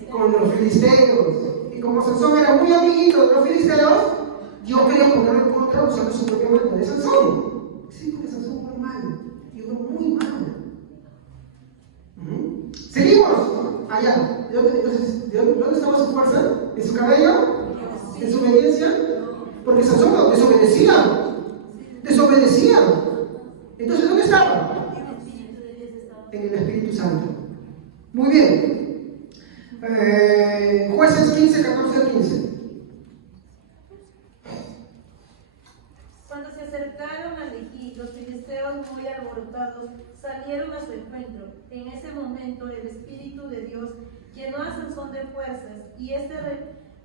Con los filisteos. Y como Sansón era muy amiguito de los filisteos, yo quería ponerlo en contra usando su propia manera de Sansón. Sí, porque Sansón fue mal. Y fue muy mal. Seguimos. Allá. Entonces, ¿dónde estaba su fuerza? ¿En su cabello? ¿En su obediencia? Porque Sansón desobedecía. Entonces, ¿dónde estaba? En el Espíritu Santo. Muy bien. Jueces 15, 14 al 15. Cuando se acercaron a Lejí, los filisteos muy alborotados salieron a su encuentro. En ese momento el Espíritu de Dios llenó a Sansón de fuerzas y éste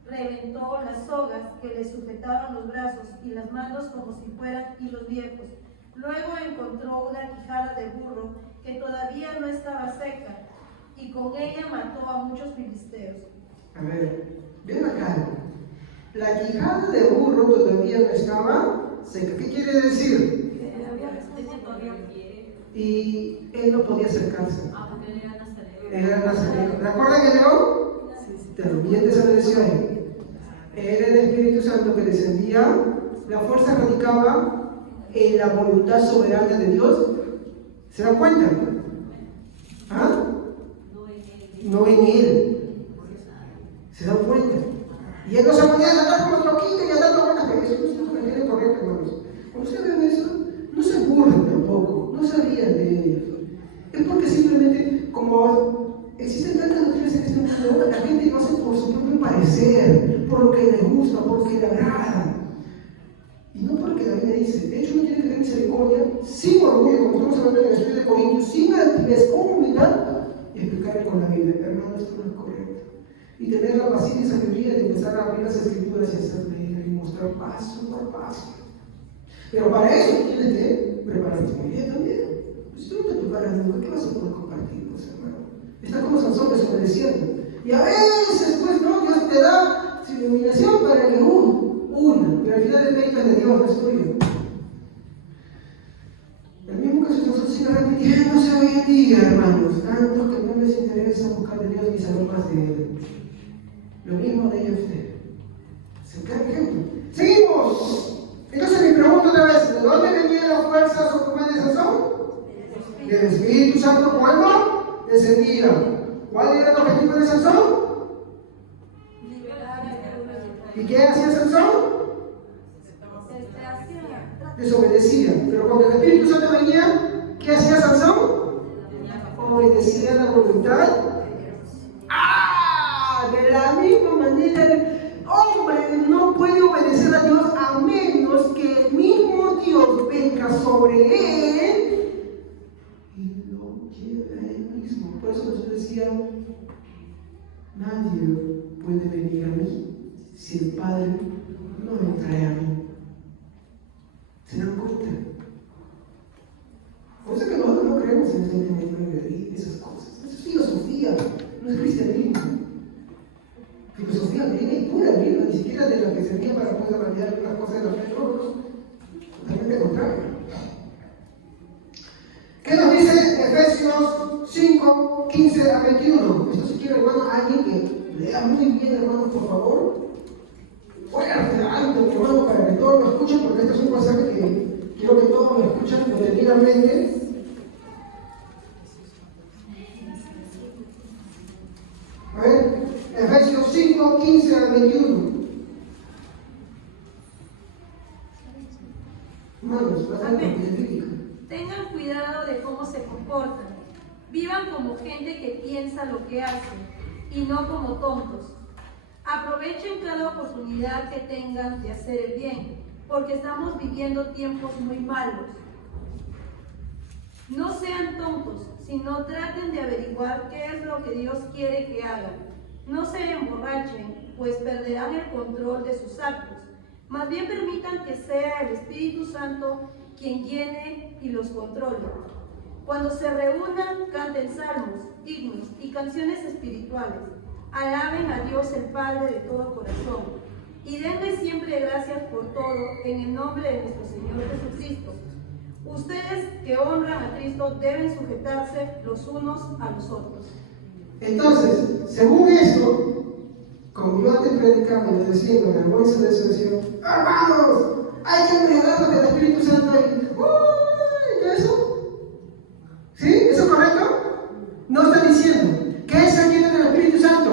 reventó las sogas que le sujetaban los brazos y las manos como si fueran hilos viejos. Luego encontró una quijada de burro que todavía no estaba seca y con ella mató a muchos filisteos. A ver, ven acá. La quijada de burro todavía no estaba seca. ¿Qué quiere decir? Y él no podía acercarse. Era nazareno. ¿Recuerdan el león? También desapareció ahí. Era el Espíritu Santo que descendía. La fuerza radicaba en la voluntad soberana de Dios? ¿Se dan cuenta? ¿Ah? No en Él. ¿Se dan cuenta? Y Él no se ponía a andar como troquita y andando con las personas. Eso no es una manera correcta, hermanos. Cuando ustedes ven eso, no se burlen tampoco, no se rían de ellos. Es porque simplemente, como existen tantas doctrinas en este mundo, la gente lo hace por su propio parecer, por lo que le gusta, por lo que le agrada. Y no porque la Biblia dice, de hecho uno tiene que tener misericordia, sin orgullo, como estamos hablando en el estudio de Corintios, sin altivez, con humildad, y explicar con la Biblia, hermano, esto no es correcto. Y tener la paciencia y sabiduría de empezar a abrir las escrituras y hacer leer y mostrar paso por paso. Pero para eso tienes que prepararte muy bien también. Si tú no te preparas nunca, ¿qué vas a poder compartir, pues, hermano? Está como Sansón desobedeciendo. Y a veces, pues, no, Dios te da su iluminación para que una, pero al final el mérito es de Dios, no es tuyo. El mismo caso de Sansón sigue repitiéndose hoy en día, hermanos. Tantos que no les interesa buscar de Dios ni saber más de Él. Lo mismo de ellos usted. ¿Se cae ejemplo? ¡Seguimos! Entonces me pregunto otra vez, ¿de dónde venía la fuerza sobre de Sansón? Del Espíritu Santo. ¿Cuándo? Descendía. ¿Cuál era el objetivo de Sansón? ¿Y qué hacía Sansón? Desobedecía. Pero cuando el Espíritu Santo venía, ¿qué hacía Sansón? Obedecía la voluntad. De la misma manera, el hombre no puede obedecer a Dios a menos que el mismo Dios venga sobre él y lo lleve a él mismo. Por eso Jesús decía, nadie puede venir a mí si el Padre no me trae a mí. ¿Se dan cuenta? Por eso que nosotros no creemos en el sentimiento de esas cosas. Eso es filosofía, no es cristianismo. Filosofía griega y pura griega, ni siquiera de la que servía para poder validar algunas cosas de la fe, totalmente contrario. ¿Qué nos dice Efesios 5, 15 a 21? Esto si quiere, hermano, alguien que lea muy bien, hermano, por favor. Fuerte, alto, hermano, para que todos lo escuchen, porque este es un pasaje que quiero que todos lo escuchen detenidamente. A ver, Efesios 5, 15 al 21. Hermanos, bastante bíblica. Tengan cuidado de cómo se comportan. Vivan como gente que piensa lo que hace y no como tontos. Aprovechen cada oportunidad que tengan de hacer el bien, porque estamos viviendo tiempos muy malos. No sean tontos, sino traten de averiguar qué es lo que Dios quiere que hagan. No se emborrachen, pues perderán el control de sus actos. Más bien permitan que sea el Espíritu Santo quien llene y los controle. Cuando se reúnan, canten salmos, himnos y canciones espirituales. Alaben a Dios el Padre de todo corazón. Y denle siempre gracias por todo en el nombre de nuestro Señor Jesucristo. Ustedes que honran a Cristo deben sujetarse los unos a los otros. Entonces, según esto, como yo antes predicaba y les decía en la vergüenza de expresión, hermanos, hay que embriagarnos del Espíritu Santo y ¿qué es eso? ¿Sí? ¿Eso es correcto? No está diciendo que se llenen del Espíritu Santo.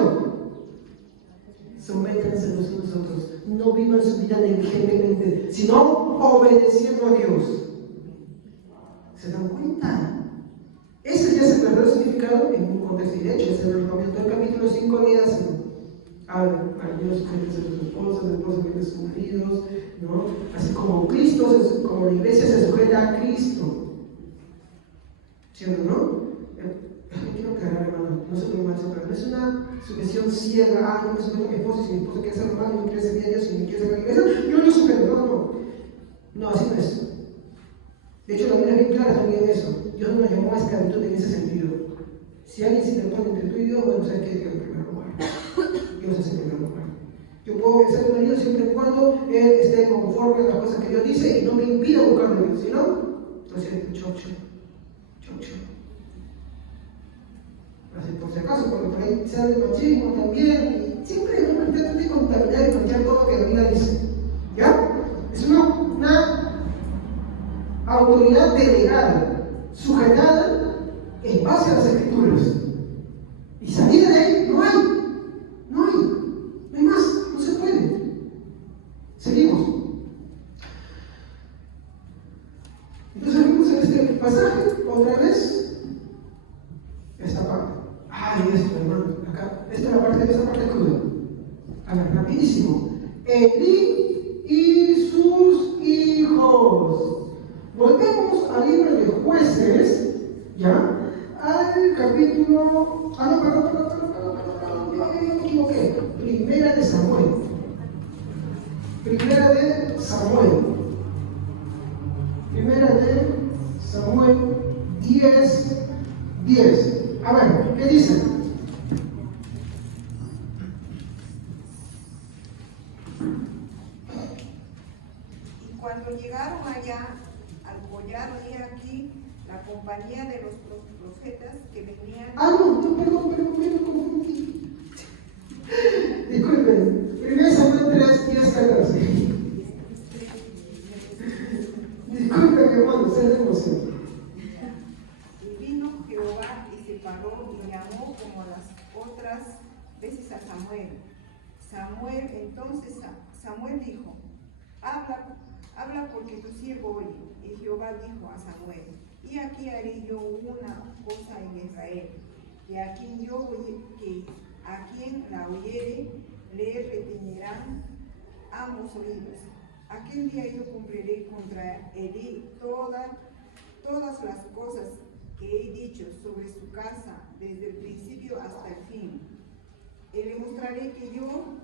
Sométanse los unos a otros. No vivan su vida negligentemente, sino obedeciendo a Dios. ¿Se dan cuenta? Ese ya es el verdadero significado en un contexto. Y de hecho, se lo comentó el capítulo 5 días. Habla a Dios, sujetas a sus esposas, esposos a sus maridos, ¿no? Así como Cristo, como la iglesia se sujeta a Cristo. ¿Sí o no? Quiero aclarar, hermano, no se lo mal, pero no es una sujeción ciega. No me sujeto a mi esposo, si mi esposo quiere ser hermano, no quiere ser Dios, si me quiere ser la iglesia, yo no sujeto, no, así no es. De hecho, la Biblia es bien clara también en eso. Dios no nos llamó a esclavitud en ese sentido. Si alguien se interpone entre tú y Dios, bueno, ¿sabes qué? Dios en primer lugar. Dios es en primer lugar. Yo puedo obedecer a mi marido siempre y cuando él esté conforme a las cosas que Dios dice y no me impida buscar a Dios. Si no, entonces, chocho. Así, por si acaso, porque por ahí se habla de machismo también. Y siempre no me traten de contaminar y manchar todo lo que la Biblia dice. ¿Ya? Es una autoridad delegada, sujetada en base a las Escrituras. Y salir de ahí no hay más, no se puede. Seguimos. Entonces vemos en este pasaje otra vez esta parte. Ay, esto, hermano, acá, esta es la parte, esta parte cruda. A ver, rapidísimo. Elí y sus hijos. Volvemos al libro de Jueces, ¿ya? Al capítulo. Yo me equivoqué. Primera de Samuel. Primera de Samuel 10:10. A ver, ¿qué dice? Y cuando llegaron allá al collado, y aquí la compañía de los profetas que venían. Perdón, me confundí. Disculpen, 1 Samuel 3:10-14. Disculpen, hermano, se da emoción. Y vino Jehová y se paró y llamó como las otras veces a Samuel. Entonces Samuel dijo: habla porque tu siervo oye. Y Jehová dijo a Samuel: y aquí haré yo una cosa en Israel, que a quien la oyere le retiñerán ambos oídos. Aquel día yo cumpliré contra Elí todas las cosas que he dicho sobre su casa desde el principio hasta el fin. Y le mostraré que yo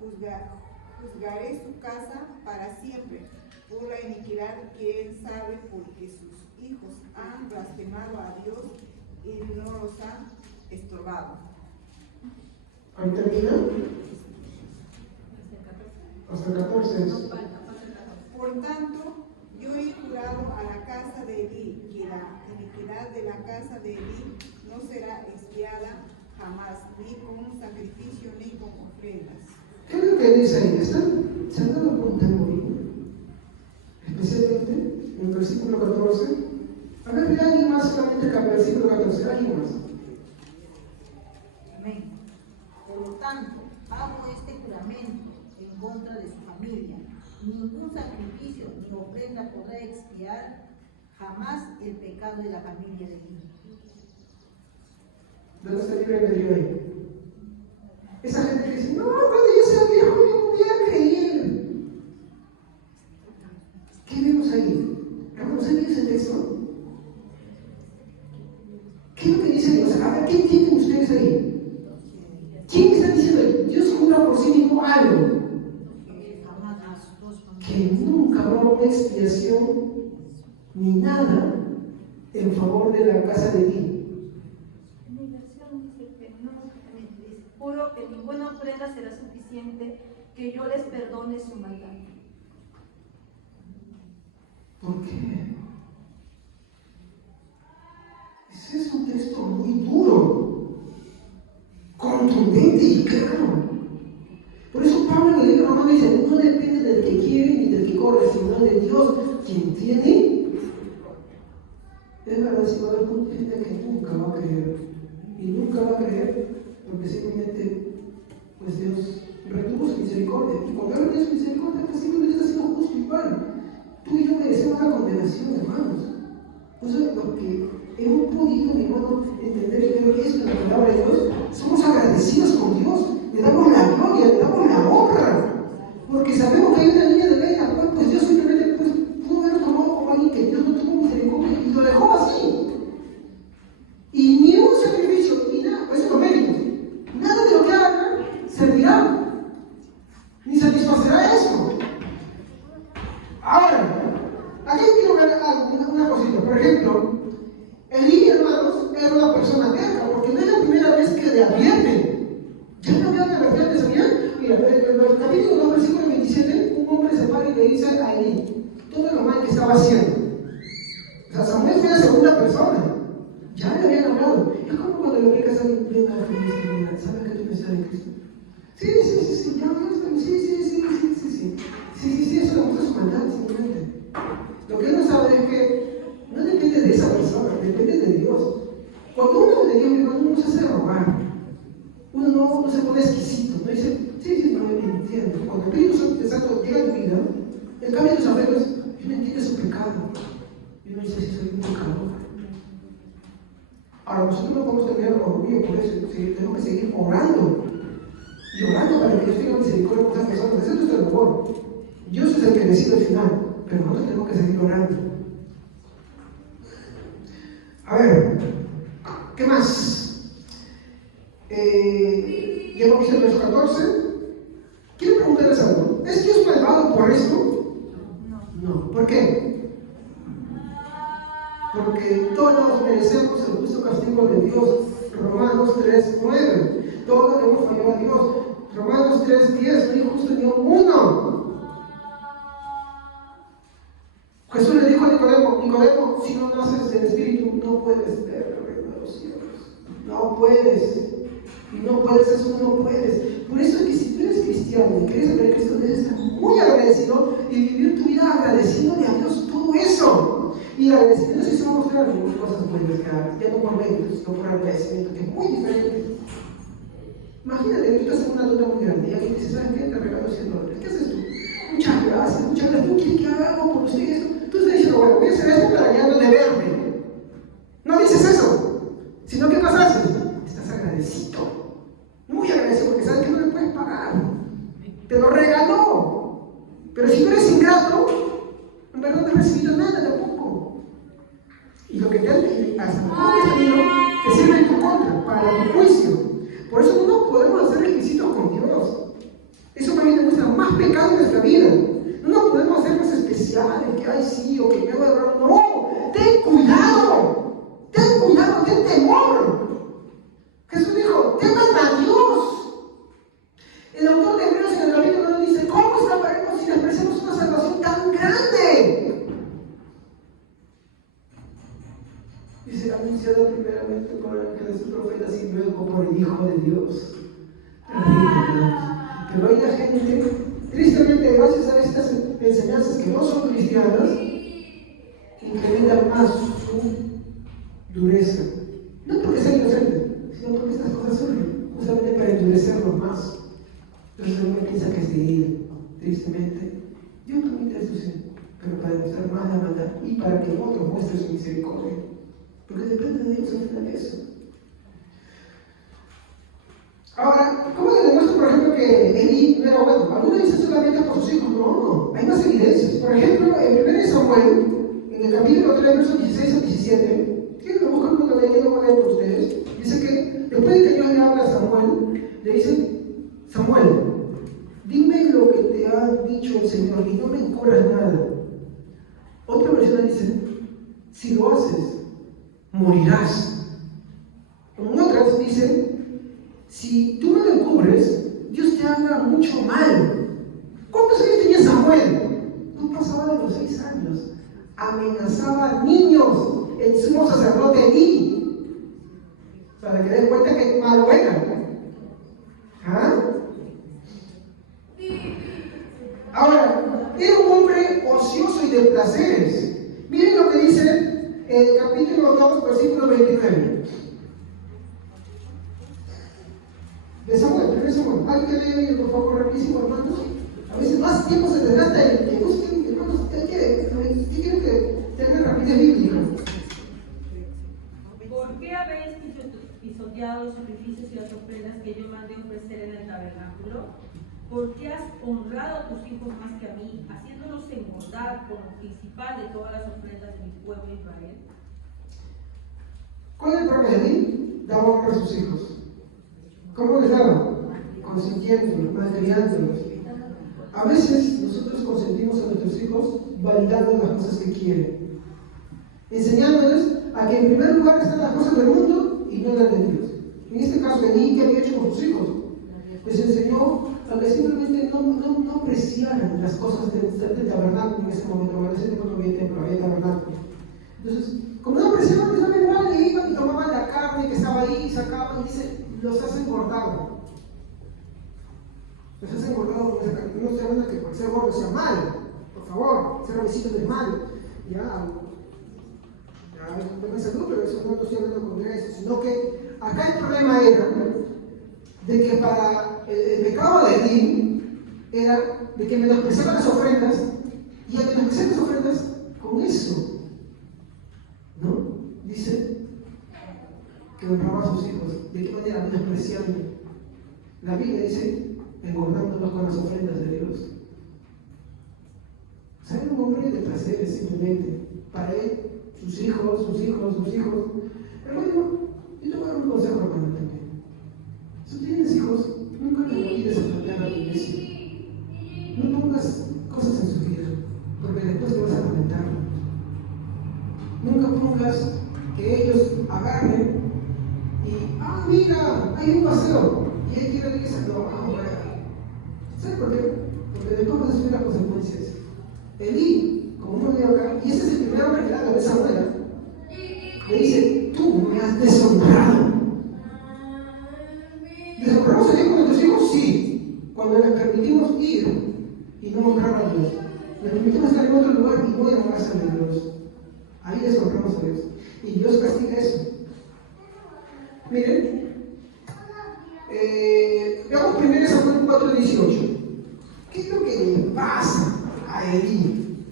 juzgaré su casa para siempre por la iniquidad que él sabe, porque sus hijos han blasfemado a Dios y no los han estorbado. Ahí termina. Hasta el 14. Por tanto, yo he jurado a la casa de Elí que la iniquidad de la casa de Elí no será expiada jamás, ni con sacrificio ni con ofrendas. ¿Qué es lo que dice ahí? ¿Se han dado cuenta muy? Especialmente en el versículo 14. A ver, ¿hay alguien más solamente el versículo 14? ¿Alguien más? Amén. Por lo tanto, hago este juramento en contra de su familia. Ningún sacrificio ni ofrenda podrá expiar jamás el pecado de la familia de Elí. ¿Dónde está el libre albedrío ahí? Esa gente que dice: no, cuando yo sea viejo yo no voy a creer. ¿Qué vemos ahí? ¿Reconocen ese texto? ¿Qué es lo que dice Dios? A ver, ¿qué entienden ustedes ahí? ¿Quién está diciendo ahí? Dios jura por sí mismo algo. Que nunca habrá una expiación ni nada en favor de la casa de Elí. Mi versión dice que no, dice: juro que ninguna ofrenda será suficiente, que yo les perdone su maldad. ¿Por qué? Ese es un texto muy duro, contundente y claro. Por eso Pablo en el libro Romano dice: no depende del que quiere ni del que corre, sino de Dios, quien tiene. Es verdad, si va a haber mucha gente que nunca va a creer, y nunca va a creer porque simplemente pues Dios retuvo su misericordia, y cuando Él tiene su misericordia, pues simplemente está siendo justo igual. Tú y yo merecemos la condenación, hermanos. Entonces, lo que hemos podido, mi hermano, entender y ver esto en la palabra de Dios, somos agradecidos con Dios, le damos la gloria, le damos la honra, porque sabemos que hay una línea de ley en la cual pues Dios simplemente pues, pudo haberlo tomado como alguien que Dios no tuvo misericordia y lo dejó así. Y ni un sacrificio, ni nada, pues eso es lo méritos. Nada de lo que haga servirá, ni satisfacerá eso. Ahora, aquí quiero ver una cosita. Por ejemplo, Elí, hermanos, era una persona terca, porque no es la primera vez que le advierte. Ya le habían advertido, ¿sabían? Mira, en el capítulo 2, versículo 27, un hombre se para y le dice a Elí todo lo mal que estaba haciendo. O sea, Samuel fue la segunda persona. Ya le habían hablado. Es como cuando le aplicas a alguien: venga a Cristo, mira, ¿sabes que tú necesitas de Cristo? Sí, ya, sí, eso demuestra su maldad, simplemente. Lo que él no sabe es que Cuando uno es de Dios, mi hermano, uno no se hace robar. Uno no se pone exquisito, no dice, sí, no me entiendo. Cuando el Espíritu Santo llega a tu vida, el cambio de tus afectos, yo no entiendo su pecado. Yo no sé si soy un pecador. Ahora, nosotros no podemos tener orgullo por eso, tenemos que seguir orando. Y orando para que Dios tenga misericordia con esas personas. Ese es nuestro labor. Dios es el que decide al final, pero nosotros tenemos que seguir orando. A ver, ¿qué más? Ya hemos visto el verso 14. Quiero preguntarles algo. ¿Es Dios malvado por esto? No. ¿Por qué? Porque todos merecemos el justo castigo de Dios. Romanos 3:9. Todos hemos fallado a Dios. Romanos 3:10. No hay justo ni uno. Jesús le dijo a Nicodemo, si no naces del Espíritu, no puedes ver el reino de los cielos. No puedes. Y no puedes, eso no puedes. Por eso es que si tú eres cristiano y quieres saber que esto debes estar muy agradecido y vivir tu vida agradeciéndole a Dios todo eso. Y el agradecimiento sí se va a mostrar en cosas buenas que hagas, ya no por méritos, sino por agradecimiento, que es muy diferente. Imagínate que tú estás en una deuda muy grande y alguien te dice, ¿sabes qué? Te regalo $100. ¿Qué haces tú? Muchas gracias. ¿Tú quieres que haga algo por usted esto? Tú estás diciendo, bueno, voy a hacer esto para ya no deberme. No dices eso, sino ¿qué pasa? Estás agradecido. Muy agradecido porque sabes que no le puedes pagar. Te lo regaló. Pero si tú eres ingrato, en verdad no has recibido nada tampoco. Y lo que te has tenido te sirve en tu contra, para tu juicio. Por eso no podemos hacer requisitos con Dios. Eso más bien demuestra más pecado en nuestra vida. No nos podemos hacer más especiales, que ay sí, o que me hago de error. No, ten cuidado, ten temor. Jesús dijo, teman a Dios. El autor de Hebreos en el capítulo 9 dice, ¿cómo escaparemos si les ofrecemos una salvación tan grande? Dice, anunciado primeramente por el ángel de sus profetas y luego por el Hijo de Dios. Pero hay la gente, tristemente, gracias a estas enseñanzas que no son cristianas, incrementan más su dureza. No porque sea inocente, sino porque estas cosas surgen justamente para endurecerlo más. Entonces uno piensa que es de él, tristemente. Dios permite eso, sí, pero para demostrar más la maldad y para que otros muestren su misericordia. Porque depende de Dios al final de eso. Ahora, ¿cómo le demuestro, por ejemplo, que Elí no era bueno? Algunos dicen solamente por sus hijos. No, hay más evidencias. Por ejemplo, en 1 Samuel, en el capítulo 3, versos 16 a 17, ¿quieren que busquen uno que yo no voy a leer por ustedes? Dice que después de que Dios le habla a Samuel, le dice, Samuel, dime lo que te ha dicho el Señor y no me encubras nada. Otra versión dice, si lo haces, morirás. En otras dice, si tú no lo encubres, Dios te haga mucho mal. ¿Cuántos años tenía Samuel? No pasaba de los 6 años. Amenazaba a niños, el sumo sacerdote Elí, para que den cuenta que malo era. ¿Ah? Ahora, era un hombre ocioso y de placeres. Miren lo que dice el capítulo 2, versículo 29. De Samuel, 1 Samuel. ¿Alguien que lee, por favor, rapidísimo, hermanos? A veces más tiempo se desgasta en busquen, hermanos. ¿Qué quiero que tengan rapidez bíblica? ¿Por qué habéis pisoteado los sacrificios y las ofrendas que yo mandé ofrecer en el tabernáculo? ¿Por qué has honrado a tus hijos más que a mí, haciéndolos engordar con lo principal de todas las ofrendas de mi pueblo Israel? ¿Cuál es el problema de Elí? Daba honra a sus hijos. ¿Cómo les daba? Consintiéndolos, malcriándolos. A veces nosotros consentimos a nuestros hijos validando las cosas que quieren, enseñándoles a que en primer lugar están las cosas del mundo y no las de Dios. En este caso, Elí, ¿qué había hecho con sus hijos? Les enseñó a que simplemente no apreciaran las cosas del tabernáculo en ese momento. En ese tiempo no había templo, había tabernáculo. Entonces, como no apreciaban, les daban igual, y iban y tomaban la carne que estaba ahí y sacaban y dice, los hacen cortar. Los hacen cortar con esa carne. No se habla que por ser gordo sea malo. Por favor, ser obesito no es malo. Ya me salud, pero eso no estoy hablando con eso, sino que acá el problema era de que para el pecado de Elí era de que menospreciaban las ofrendas, y al menospreciar las ofrendas, con eso, ¿no? Dice que honraba a sus hijos. ¿De qué manera? Menospreciando. La Biblia dice, engordándolos con las ofrendas de Dios. O sea, era un hombre de placeres simplemente. Para él, sus hijos. Hermano, yo te voy a dar un consejo, hermano, también. Si tú tienes hijos, nunca le olvides a plantear a la iglesia. No pongas cosas en su vida, porque después te vas a lamentar. Nunca pongas que ellos agarren y, mira, hay un paseo, y él quiere a la iglesia, no, vamos a ver. ¿Sabes por qué? Porque después vas a sufrir las consecuencias. Elí, como uno ve acá, y ese es el primer hombre que le da esa abuela, le dice, tú me has deshonrado. ¿Deshonramos a Dios con nuestros hijos? Sí. Cuando les permitimos ir y no honrar a Dios, les permitimos estar en otro lugar y no en la casa de Dios, ahí deshonramos a Dios. Y Dios castiga eso. Miren, veamos 1 Samuel 4:18. ¿Qué es lo que le pasa a Elí?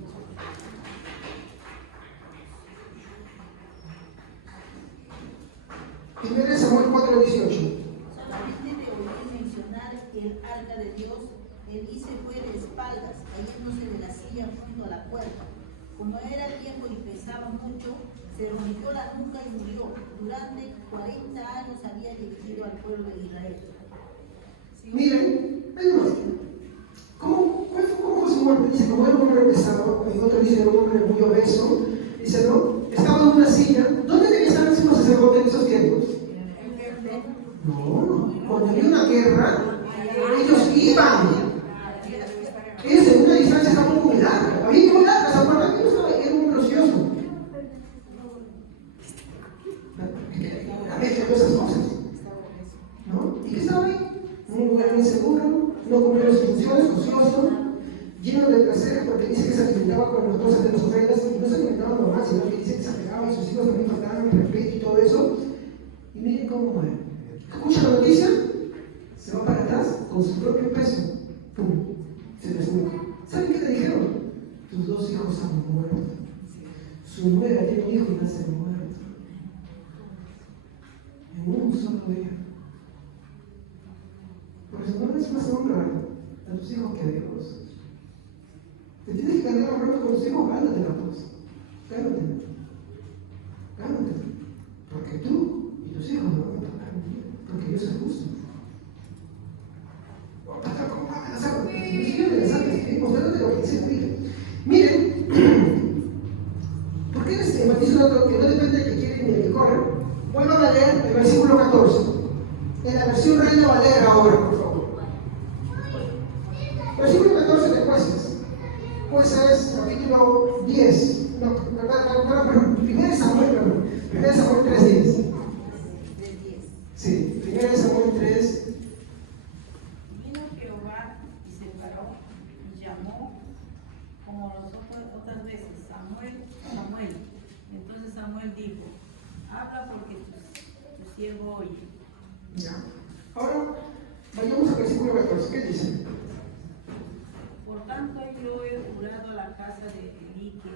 1 Samuel 4:18. Solamente de oír mencionar el arca de Dios, Elí se fue de espaldas, cayéndose de la silla junto a la puerta. Como era viejo y pesaba mucho, se rompió la nuca y murió. Durante 40 años había dirigido al pueblo de Israel. Miren, ¿cómo fue su muerte? Dice, como era un hombre pesado, en otro dice, era un hombre muy obeso. Dice, ¿no? Estaba en una silla. ¿Dónde debía estar el sumo sacerdote en esos tiempos? No, cuando había una guerra, ellos iban. Ellos en una distancia estaban muy larga. Había muy larga, ¿se acuerdan? Era muy gracioso. A veces esas cosas. ¿No? ¿Y qué estaba ahí? Un lugar inseguro, no cumplía sus funciones, ocioso, lleno de placeres, porque dice que se alimentaba con las cosas de las ofrendas, y no se alimentaba normal, sino que dice que se apegaba y sus hijos también faltaban el respeto y todo eso. Y miren cómo muere. Escucha la noticia, se va para atrás con su propio peso. ¡Pum! Se desnuca. ¿Saben qué le dijeron? Tus 2 hijos han muerto. Su nuera tiene un hijo y nace muerto. En un solo día. Por eso no es más honra a tus hijos que a Dios. Te tienes que ganar honrando con tus hijos, gánatela pues. Gánatela. Porque tú y tus hijos no van a pagar un día. Porque Dios es justo. ¿Cómo va a amenazar? Porque yo sigo amenazando, estoy mostrándote lo que dice la Biblia. Miren, ¿por qué les enfatizo otro que no depende del que quiere ni del que corre? Vuelvan a leer el versículo 14. En la versión Reina Valera ahora, por favor. Versículo 14 de Jueces. Jueces, capítulo 10. Perdón, 1 Samuel 3:10. Sí, 1 Samuel 3. Vino Jehová y se paró y llamó como otras veces, Samuel. Entonces Samuel dijo, habla porque tu siervo oye. Ya. Ahora, vayamos al versículo 14. ¿Qué dice? Por tanto yo he jurado a la casa de Elí que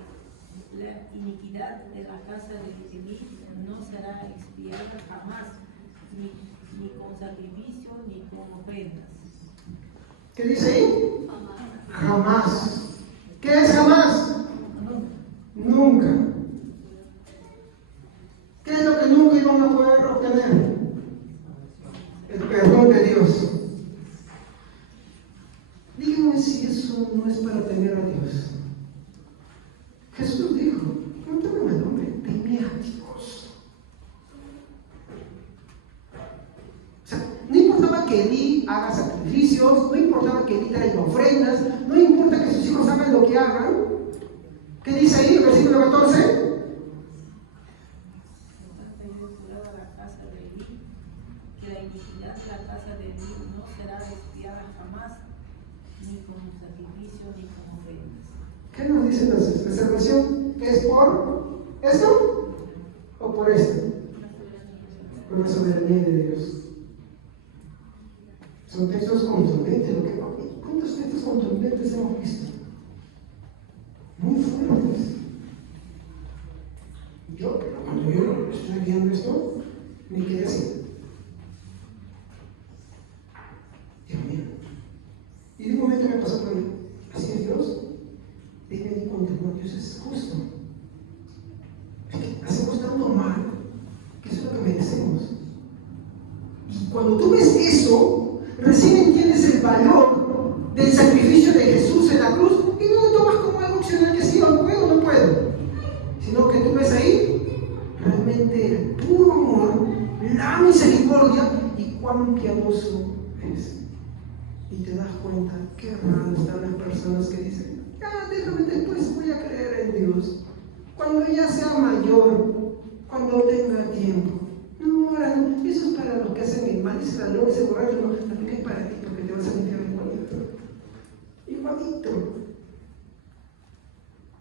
la iniquidad de la casa de Elí no será expiada jamás, ni con sacrificio, ni con ofrendas. ¿Qué dice ahí? Jamás. ¿Qué es jamás? Nunca. ¿Qué es lo que nunca iban a poder obtener? El perdón de Dios. Díganme si eso no es para temer a Dios. Jesús dijo, no temas al hombre, teme a Dios. O sea, no importaba que Elí haga sacrificios, no importaba que Elí traiga ofrendas, no importa que sus hijos hagan lo que hagan. ¿Qué dice ahí el versículo 14? La iniquidad de la casa de Elí no será expiada jamás, ni con sacrificio, ni con ofrendas. ¿Qué nos dice entonces? ¿La salvación es por esto? ¿O por este? Por la soberanía de Dios. Son textos contundentes. ¿Cuántos textos contundentes hemos visto? Muy fuertes. Cuando yo estoy viendo esto, me quedé así. Dios mío. Y de un momento me pasó por ahí. Así es Dios. Y me di cuenta, no, Dios es justo. Es que hacemos tanto mal, que eso es lo que merecemos. Y cuando tú ves eso, recién entiendes el valor del sacrificio de Jesús en la cruz y no lo tomas como algo opcional que sí, o puedo o no puedo, sino que tú ves ahí realmente el puro amor, la misericordia y cuán piadoso es. Y te das cuenta qué raro están las personas que dicen, déjame después, voy a creer en Dios cuando ya sea mayor, cuando tenga tiempo. No, ahora no, eso es para los que hacen el mal, ese ladrón, ese borracho, no, también es para ti, porque te vas a meter igualito.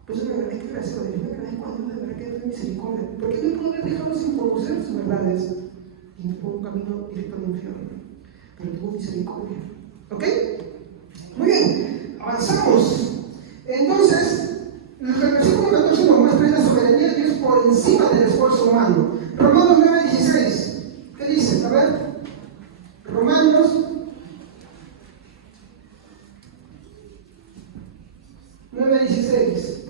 Pues es verdad que gracias a Dios, me agradezco a Dios de verdad que es misericordia, porque me pudo haber dejado sin conocer sus verdades y me pongo un camino directo al infierno, pero tuvo misericordia. ¿Ok? Muy bien, avanzamos. Entonces, el versículo 14 nos muestra la soberanía de Dios por encima del esfuerzo humano. Romanos 9:16. ¿Qué dice? A ver. Romanos 9:16.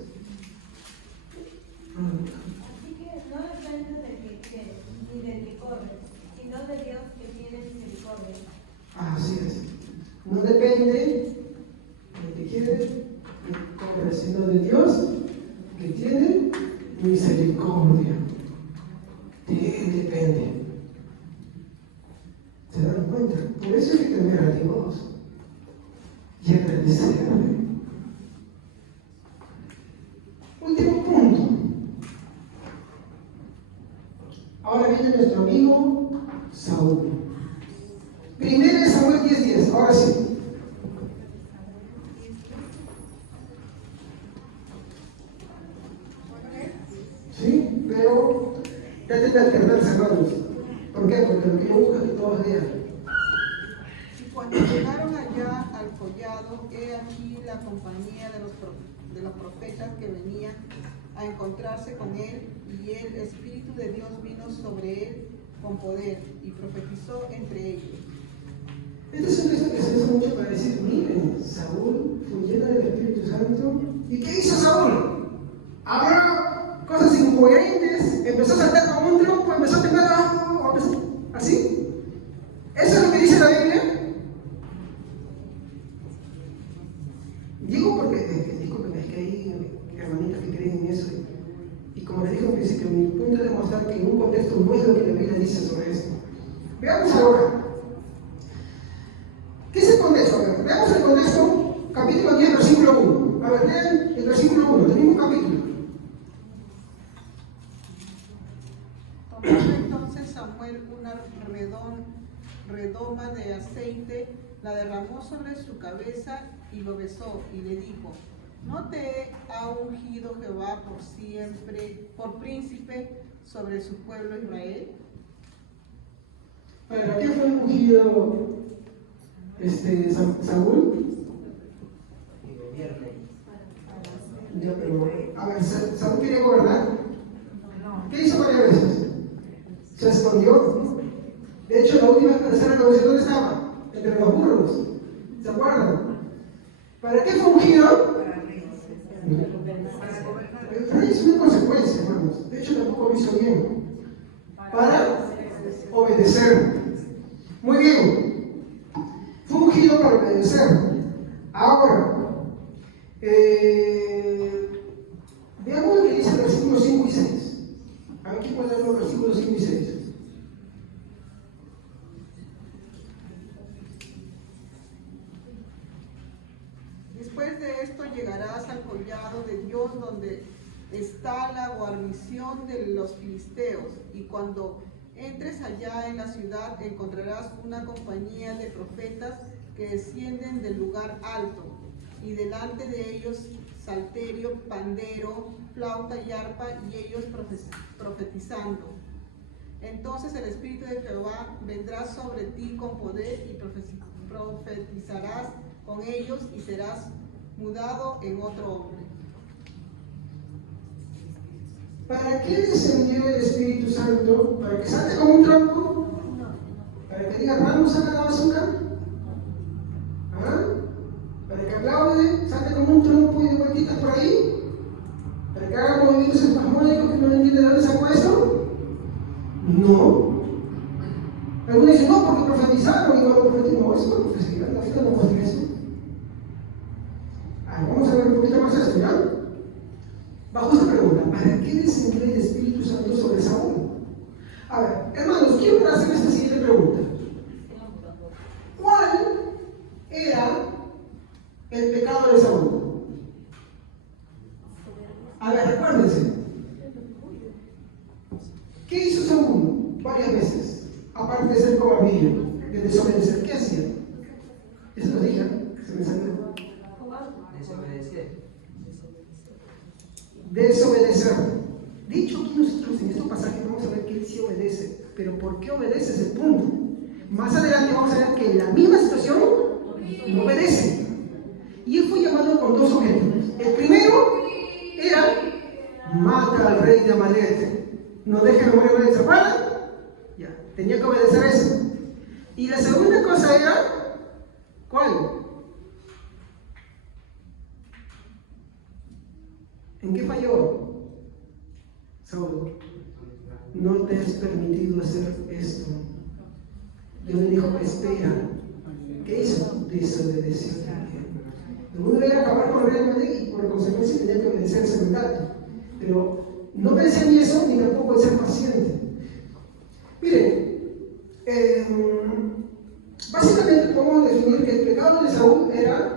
Así que no depende del que quiere, ni del que corre, sino de Dios que tiene misericordia. Así es. No depende del que quiere ni corre, sino de Dios que tiene misericordia. De Él depende. ¿Se dan cuenta? Por eso hay que temer a Dios y agradecerle. Último punto. Ahora viene nuestro amigo Saúl. Primero de Samuel 10:10. Ahora sí. Sí, pero traten de alternarse, hermanos. ¿Por qué? Porque lo que yo busco es que todos lean. Y cuando llegaron allá al collado, he aquí la compañía de los profetas que venían a encontrarse con él, y el Espíritu de Dios vino sobre él con poder, y profetizó entre ellos. Este es un texto que se usa mucho para decir, miren, Saúl fue lleno del Espíritu Santo. ¿Y qué hizo Saúl? Habrá cosas incoherentes, empezó a saltar como un trompo, empezó a temblar, ¿así? ¿Eso es lo que dice la Biblia? Digo porque, disculpen, es que hay hermanitas que creen en eso. Y como les dije al principio, mi punto es demostrar que en un contexto no es lo que la Biblia dice sobre esto. Veamos ahora. ¿Qué es el contexto? A ver, veamos el contexto, capítulo 10, versículo 1. A ver, lean el versículo 1, del mismo capítulo. Tomando entonces Samuel una redoma de aceite, la derramó sobre su cabeza y lo besó, y le dijo: ¿No te ha ungido Jehová por siempre, por príncipe sobre su pueblo Israel? ¿Para qué fue ungido Saúl? Y gobierne. Ya, pero, a ver, ¿Saúl quería gobernar? ¿Qué hizo varias veces? Se escondió. De hecho, la última vez que se reconoció, ¿dónde estaba? Entre los burros. ¿Se acuerdan? ¿Para qué fue ungido? El rey es una consecuencia, hermanos. De hecho, tampoco lo hizo bien. Para obedecer. Muy bien. Fue ungido para obedecer. Ahora, veamos lo que dice el versículo 5 y 6. Aquí pueden ver los versículos 5 y 6. Después de esto llegarás al collado de Dios, donde está la guarnición de los filisteos, y cuando entres allá en la ciudad encontrarás una compañía de profetas que descienden del lugar alto, y delante de ellos salterio, pandero, flauta y arpa, y ellos profetizando. Entonces el Espíritu de Jehová vendrá sobre ti con poder y profetizarás con ellos y serás mudado en otro hombre. ¿Para qué descendió el Espíritu Santo? ¿Para que salte como un tronco? ¿Para que diga, Ramos, saca la bazooka? ¿Ah? ¿Para que aplaude, salte como un tronco y de vueltitas por ahí? ¿Para que haga movimientos espasmódicos que no entiende de dónde sacó esto? No. Algunos dicen, no, porque profetizaron y no lo profetizaron. No, eso no profetizaron, la gente no puede eso. Vamos a ver un poquito más esto, ¿ya? Bajo esta pregunta, ¿para qué descendió el Espíritu Santo sobre Saúl? A ver, hermanos, quiero hacer esta siguiente pregunta. ¿Cuál era el pecado de Saúl? A ver, recuérdense. ¿Qué hizo Saúl varias veces? Aparte de ser cobardillo, de desobedecer, ¿qué hacía? Eso lo dije, se me salió. Desobedecer. De hecho, aquí nosotros en estos pasajes vamos a ver que él sí obedece. Pero ¿por qué obedece? Es el punto. Más adelante vamos a ver que en la misma situación no obedece. Y él fue llamado con dos objetivos. El primero era: mata al rey de Amalek. No dejen morir a nadie, ¿se acuerdan? Ya, tenía que obedecer eso. Y la segunda cosa era, ¿cuál? ¿En qué falló Saúl? No te has permitido hacer esto. Dios le dijo, espera. ¿Qué hizo? Desobedeció también. Uno era acabar con el rey de Amalek y por consecuencia tenía que obedecer ese mandato. Pero no pensé en eso ni tampoco en ser paciente. Miren, básicamente podemos definir que el pecado de Saúl era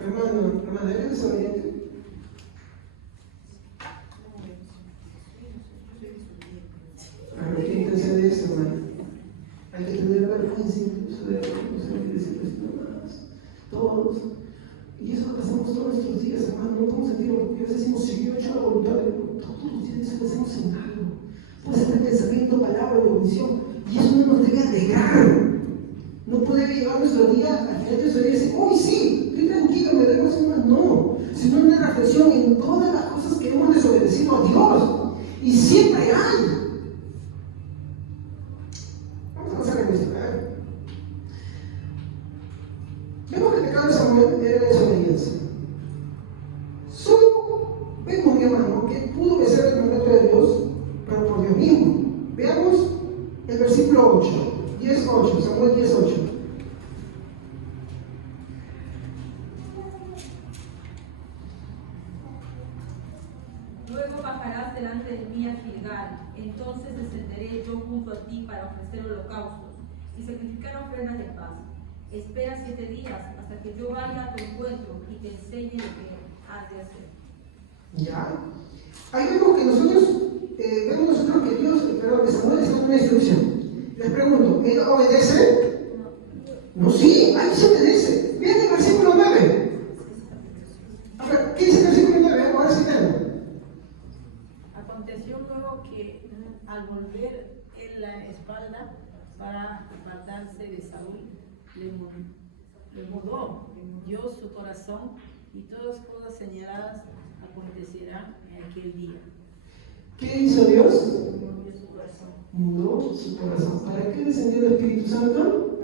hermano, ¿eres desobediente? ¿Qué intención es eso, hermano? Hay que tener vergüenza incluso de decir esto más. Todos. Y eso lo pasamos todos nuestros días, hermano. No podemos sentir orgullo. A veces decimos, si yo he hecho la voluntad de Dios. Todos los días eso lo hacemos en algo. Puede ser pensamiento, palabra o omisión. Y eso no nos debe alegrar. No puede llegar nuestro día, al final de nuestro día, y decir, uy, sí, estoy tranquilo, me doy más o menos. No, sino una reflexión en todas las cosas que hemos desobedecido a Dios. Y siempre hay. Vamos a pasar en esto, ¿eh? Vemos que el pecado de Samuel era desobediencia. Solo vemos, mi hermano, que pudo obedecer el mandato de Dios, pero por Dios mismo. Veamos el versículo 8. 10:8, Samuel 10:8. Luego bajarás delante de mí a Gilgal, entonces descenderé yo junto a ti para ofrecer holocaustos y sacrificar ofrendas de paz. Espera 7 días hasta que yo vaya a tu encuentro y te enseñe lo que has de hacer. Ya. Ahí vemos que nosotros que Dios, que Samuel está dando una instrucción. Les pregunto, ¿él obedece? No, sí, ahí se obedece. Vean el versículo 9. A ver, ¿qué dice el versículo 9? Ahora sí tengo. Aconteció luego que al volver en la espalda para apartarse de Saúl, le mudó Dios su corazón, y todas las cosas señaladas acontecerán en aquel día. ¿Qué hizo Dios? Mudó su corazón. Mudó su corazón. ¿Para qué descendió el Espíritu Santo?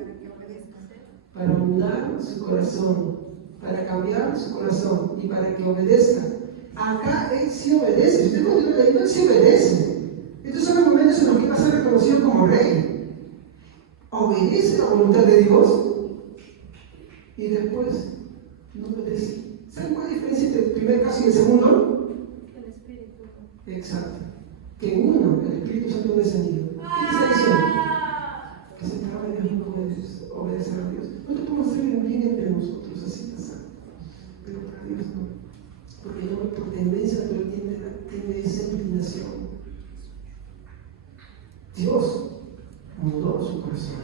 Para mudar su corazón, para cambiar su corazón y para que obedezca. Acá él sí obedece. Si usted continúa leyendo, él sí obedece. Estos son los momentos en los que va a ser reconocido como rey. Obedece la voluntad de Dios y después no obedece. ¿Saben cuál es la diferencia entre el primer caso y el segundo? El Espíritu. Exacto. Que en uno el Espíritu Santo ha descendido. ¿Qué está diciendo? Que se trabaja de mí como obedecer a Dios. Nosotros podemos hacer el bien entre nosotros, así pasa. Pero para Dios no. Porque el hombre por tendencia natural tiene esa inclinación. Dios mudó su corazón.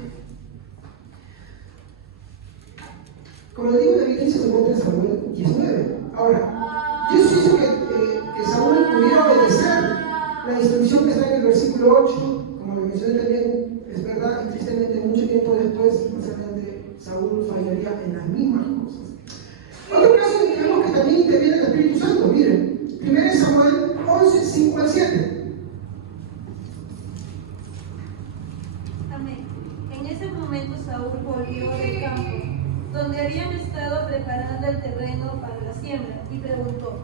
preguntó: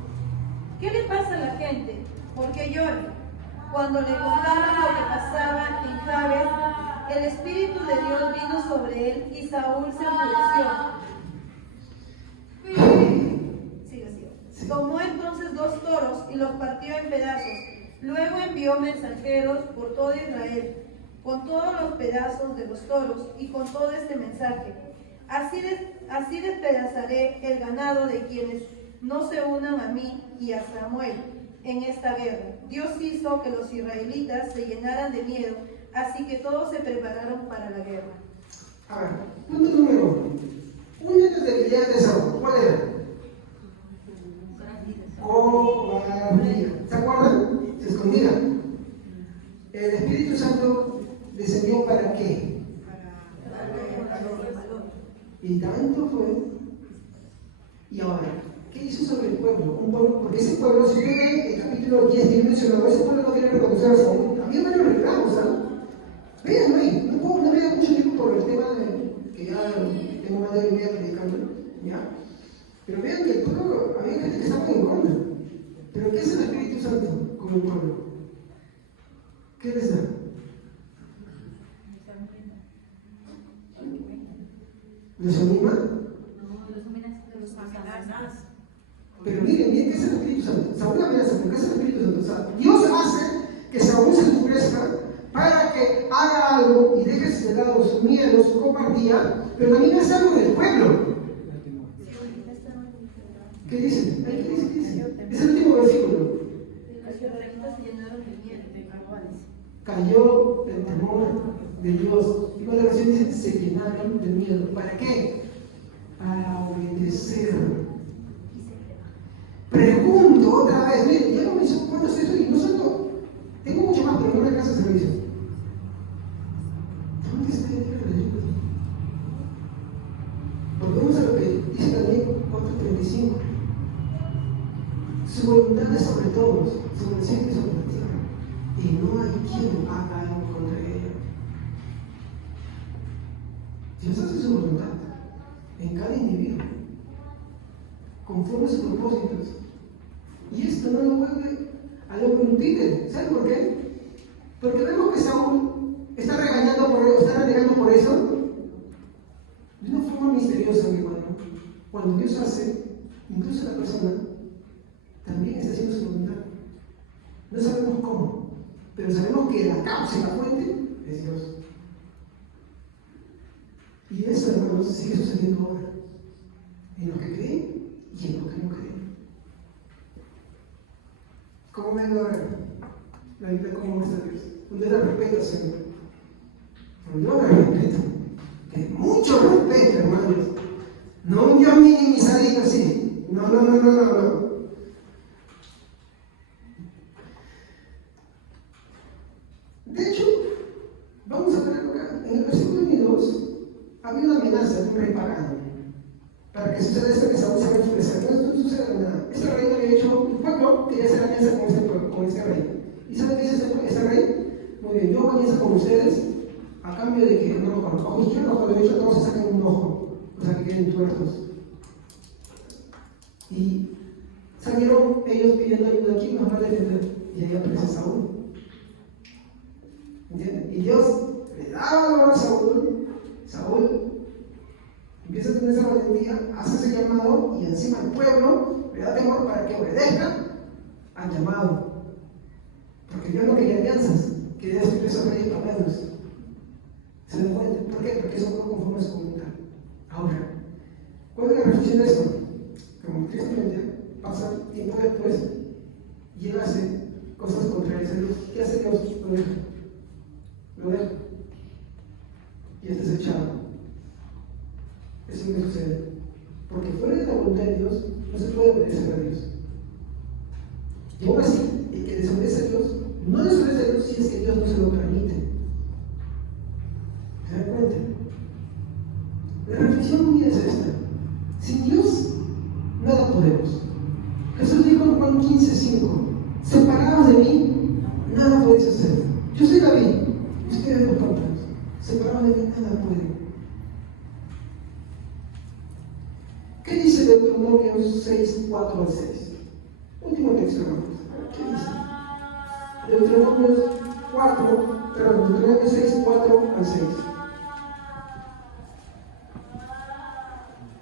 ¿qué le pasa a la gente? ¿Por qué llora? Cuando le contaron lo que pasaba en Jabes, el Espíritu de Dios vino sobre él y Saúl se enfureció. Sigue. Tomó entonces 2 toros y los partió en pedazos. Luego envió mensajeros por todo Israel, con todos los pedazos de los toros y con todo este mensaje: así despedazaré el ganado de quienes no se unan a mí y a Samuel en esta guerra. Dios hizo que los israelitas se llenaran de miedo, así que todos se prepararon para la guerra. A ver, punto número 1. Una de las debilidades de Saúl, ¿cuál era? Cobardía. ¿Se acuerdan? Se escondía. El Espíritu Santo descendió ¿para qué? Y tanto fue. Y ahora, ¿qué hizo sobre el pueblo? Un pueblo, porque ese pueblo, si ven el capítulo 10 que he mencionado, ese pueblo no quiere reconocer a Saúl. Había varios reclamos, ¿sabes? Vean ahí, no me da mucho tiempo por el tema que ya tengo más de una idea predicando, ¿ya? Pero vean que el pueblo, había gente que estaba en contra. ¿Pero qué hace el Espíritu Santo con el pueblo? ¿Qué les da? ¿Les anima? Pero miren, ¿qué es el Espíritu Santo? Saúl amenaza, ¿por qué es el Espíritu Santo? O sea, Dios hace que Saúl se enfurezca para que haga algo y deje de lado su miedo, su cobardía, pero también hace algo en el pueblo. ¿Qué dice? ¿Qué dice? Es el último versículo. Los israelitas se llenaron de miedo, cayó el temor de Dios. Y cuando la oración dice, se llenaron de miedo. ¿Para qué? Para obedecer. Pregunto otra vez, miren, ya no me hizo cuánto es eso y no solo, tengo mucho más, pero no me alcanza el servicio. ¿Dónde está el libro de Dios? Volvemos a lo que dice Daniel 4:35. Su voluntad es sobre todos, sobre el cielo y sobre la tierra, y no hay quien haga algo contra ella. Dios hace su voluntad en cada individuo, conforme a sus propósitos. Y esto no lo vuelve a lo inútil. ¿Saben por qué? Porque vemos que Saúl está renegando por eso de una forma misteriosa, mi hermano. Cuando Dios hace, incluso la persona también está haciendo su voluntad. No sabemos cómo, pero sabemos que la causa y la fuente es Dios. Y eso, hermanos, sigue sucediendo ahora, en los que creen y en los que no creen. ¿Cómo ven ahora la Biblia? ¿Cómo muestra Dios? Un Dios de respeto, Señor. Un Dios de respeto. Que mucho respeto, hermanos. No un Dios minimizadito así. No. De hecho, vamos a ver acá, en el versículo 22, había una amenaza de un rey pagano para que suceda esto que Saúl se va a expresar. No sucede nada. Este rey no había hecho, el pueblo quería hacer alianza con este rey. ¿Y saben qué dice este rey? Muy bien, yo hago alianza con ustedes a cambio de que no con los ojos izquierdos, ojo derecho, todos se saquen un ojo, o sea que queden tuertos. Y salieron ellos pidiendo ayuda. ¿Quién nos va a defender? Y ahí aparece Saúl. ¿Entienden? Y Dios le da valor a Saúl. Saúl empieza a tener esa valentía, hace ese llamado y encima el pueblo le da temor para que obedezca al llamado. Porque Dios no quería alianzas, quería destruir esos reyes paganos. ¿Se dan cuenta? ¿Por qué? Porque eso no conforme a su voluntad. Ahora, ¿cuál es la reflexión de esto? Como tristemente pasa tiempo después y él hace cosas contrarias a Dios. ¿Qué hace Dios? Lo deja. Y es desechado. Eso es lo que sucede. Porque fuera de la voluntad de Dios no se puede obedecer a Dios. Y aún así, el que desobedece a Dios, no desobedece a Dios si es que Dios no se lo permite. ¿Se dan cuenta? La reflexión mía es esta. Sin Dios, nada podemos. Jesús dijo en Juan 15:5, separados de mí, nada podéis hacer. Yo soy la vid, ustedes los pámpanos. Separados de mí, nada pueden. ¿Qué dice Deuteronomios 6, 4 al 6. Último texto, hermanos. ¿Qué dice? Deuteronomio 6, 4 al 6.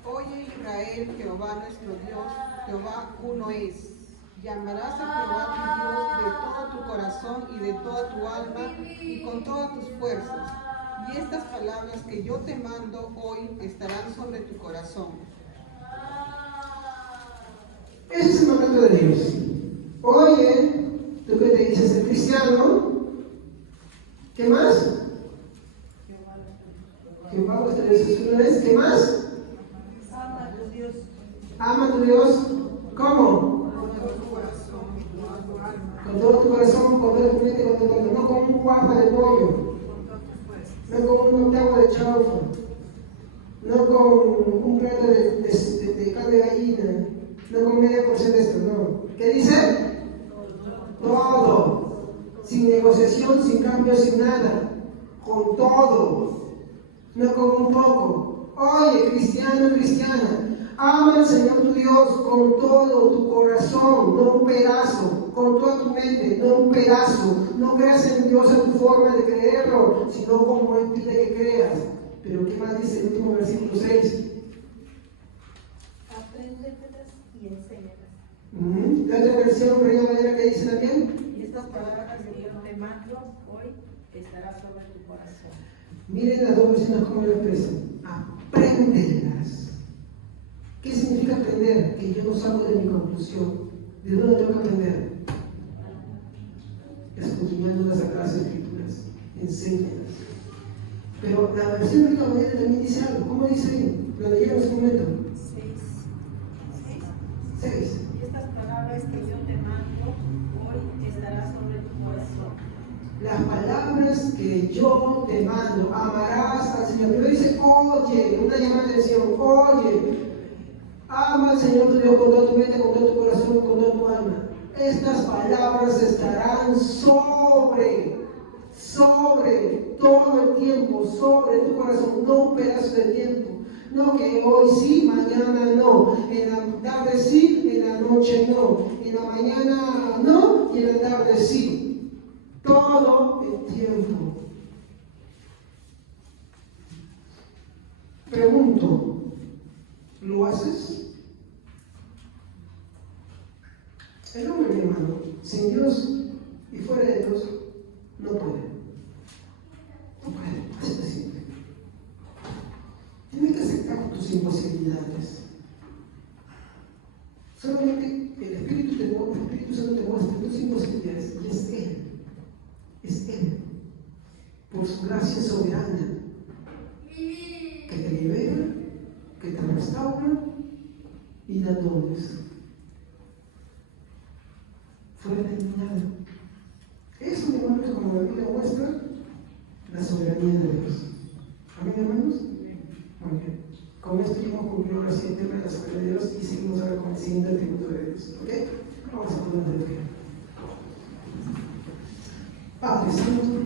Oye Israel, Jehová nuestro Dios, Jehová uno es. Llamarás a Jehová tu Dios de todo tu corazón y de toda tu alma y con todas tus fuerzas. Y estas palabras que yo te mando hoy estarán sobre tu corazón. Ese es el mandato de Dios. Oye, tú que te dices el cristiano, ¿qué más? Jehová vuestro Dios es uno es. ¿Qué más? Ama a tu Dios. Ama a tu Dios. ¿Cómo? Con todo tu corazón, con todo tu mente, con todo tu alma. No como un cuarto de pollo. No con un octavo de chaufa. No con un plato de carne de gallina. No con media porción de esto, no. ¿Qué dice? Todo. Sin negociación, sin cambio, sin nada. Con todo. No con un poco. Oye, cristiano, cristiana, ama al Señor tu Dios con todo tu corazón, no un pedazo, con toda tu mente, no un pedazo. No creas en Dios a tu forma de creerlo, sino como Él pide que creas. Pero ¿qué más dice el último versículo 6? Apréndetelas y enséñalas. La otra versión, Reina Valera, que dice también. Y estas palabras que yo te mando hoy estarán sobre tu corazón. Miren las dos versiones como lo expresan. Apréndelas. ¿Qué significa aprender? Que yo no salgo de mi conclusión. ¿De dónde tengo que aprender? Escudriñando las Sagradas Escrituras. Enséñalas. Pero la versión de la Valera también dice algo. ¿Cómo dice ahí? Lo leíamos en un momento. 6. Y estas palabras que yo te mando hoy estarán sobre tu corazón. Las palabras que yo te mando, amarás al Señor. Pero dice, oye, una llamada de atención, oye, ama al Señor tu Dios con toda tu mente, con todo tu corazón, con toda tu alma. Estas palabras estarán sobre todo el tiempo, sobre tu corazón, no un pedazo de tiempo. No que hoy sí, mañana no, en la tarde sí, en la noche no, en la mañana no y en la tarde sí. Todo el tiempo. Pregunto, ¿lo haces? El hombre, mi hermano, sin Dios y fuera de Dios, no puede. No puede, así de simple. Tienes que aceptar tus imposibilidades. Solamente el Espíritu Santo te muestra tus imposibilidades y es Él. Es Él, por su gracia soberana, que te libera, que te restaura y da dones. Fue determinado. Eso, mi hermano, es como la Biblia muestra la soberanía de Dios. ¿Amén, hermanos? Muy bien. Con esto ya hemos concluido la siguiente tema de la soberanía de Dios y seguimos ahora con el siguiente atributo de Dios. ¿Ok? Vamos a ponernos de pie. Padre Santo,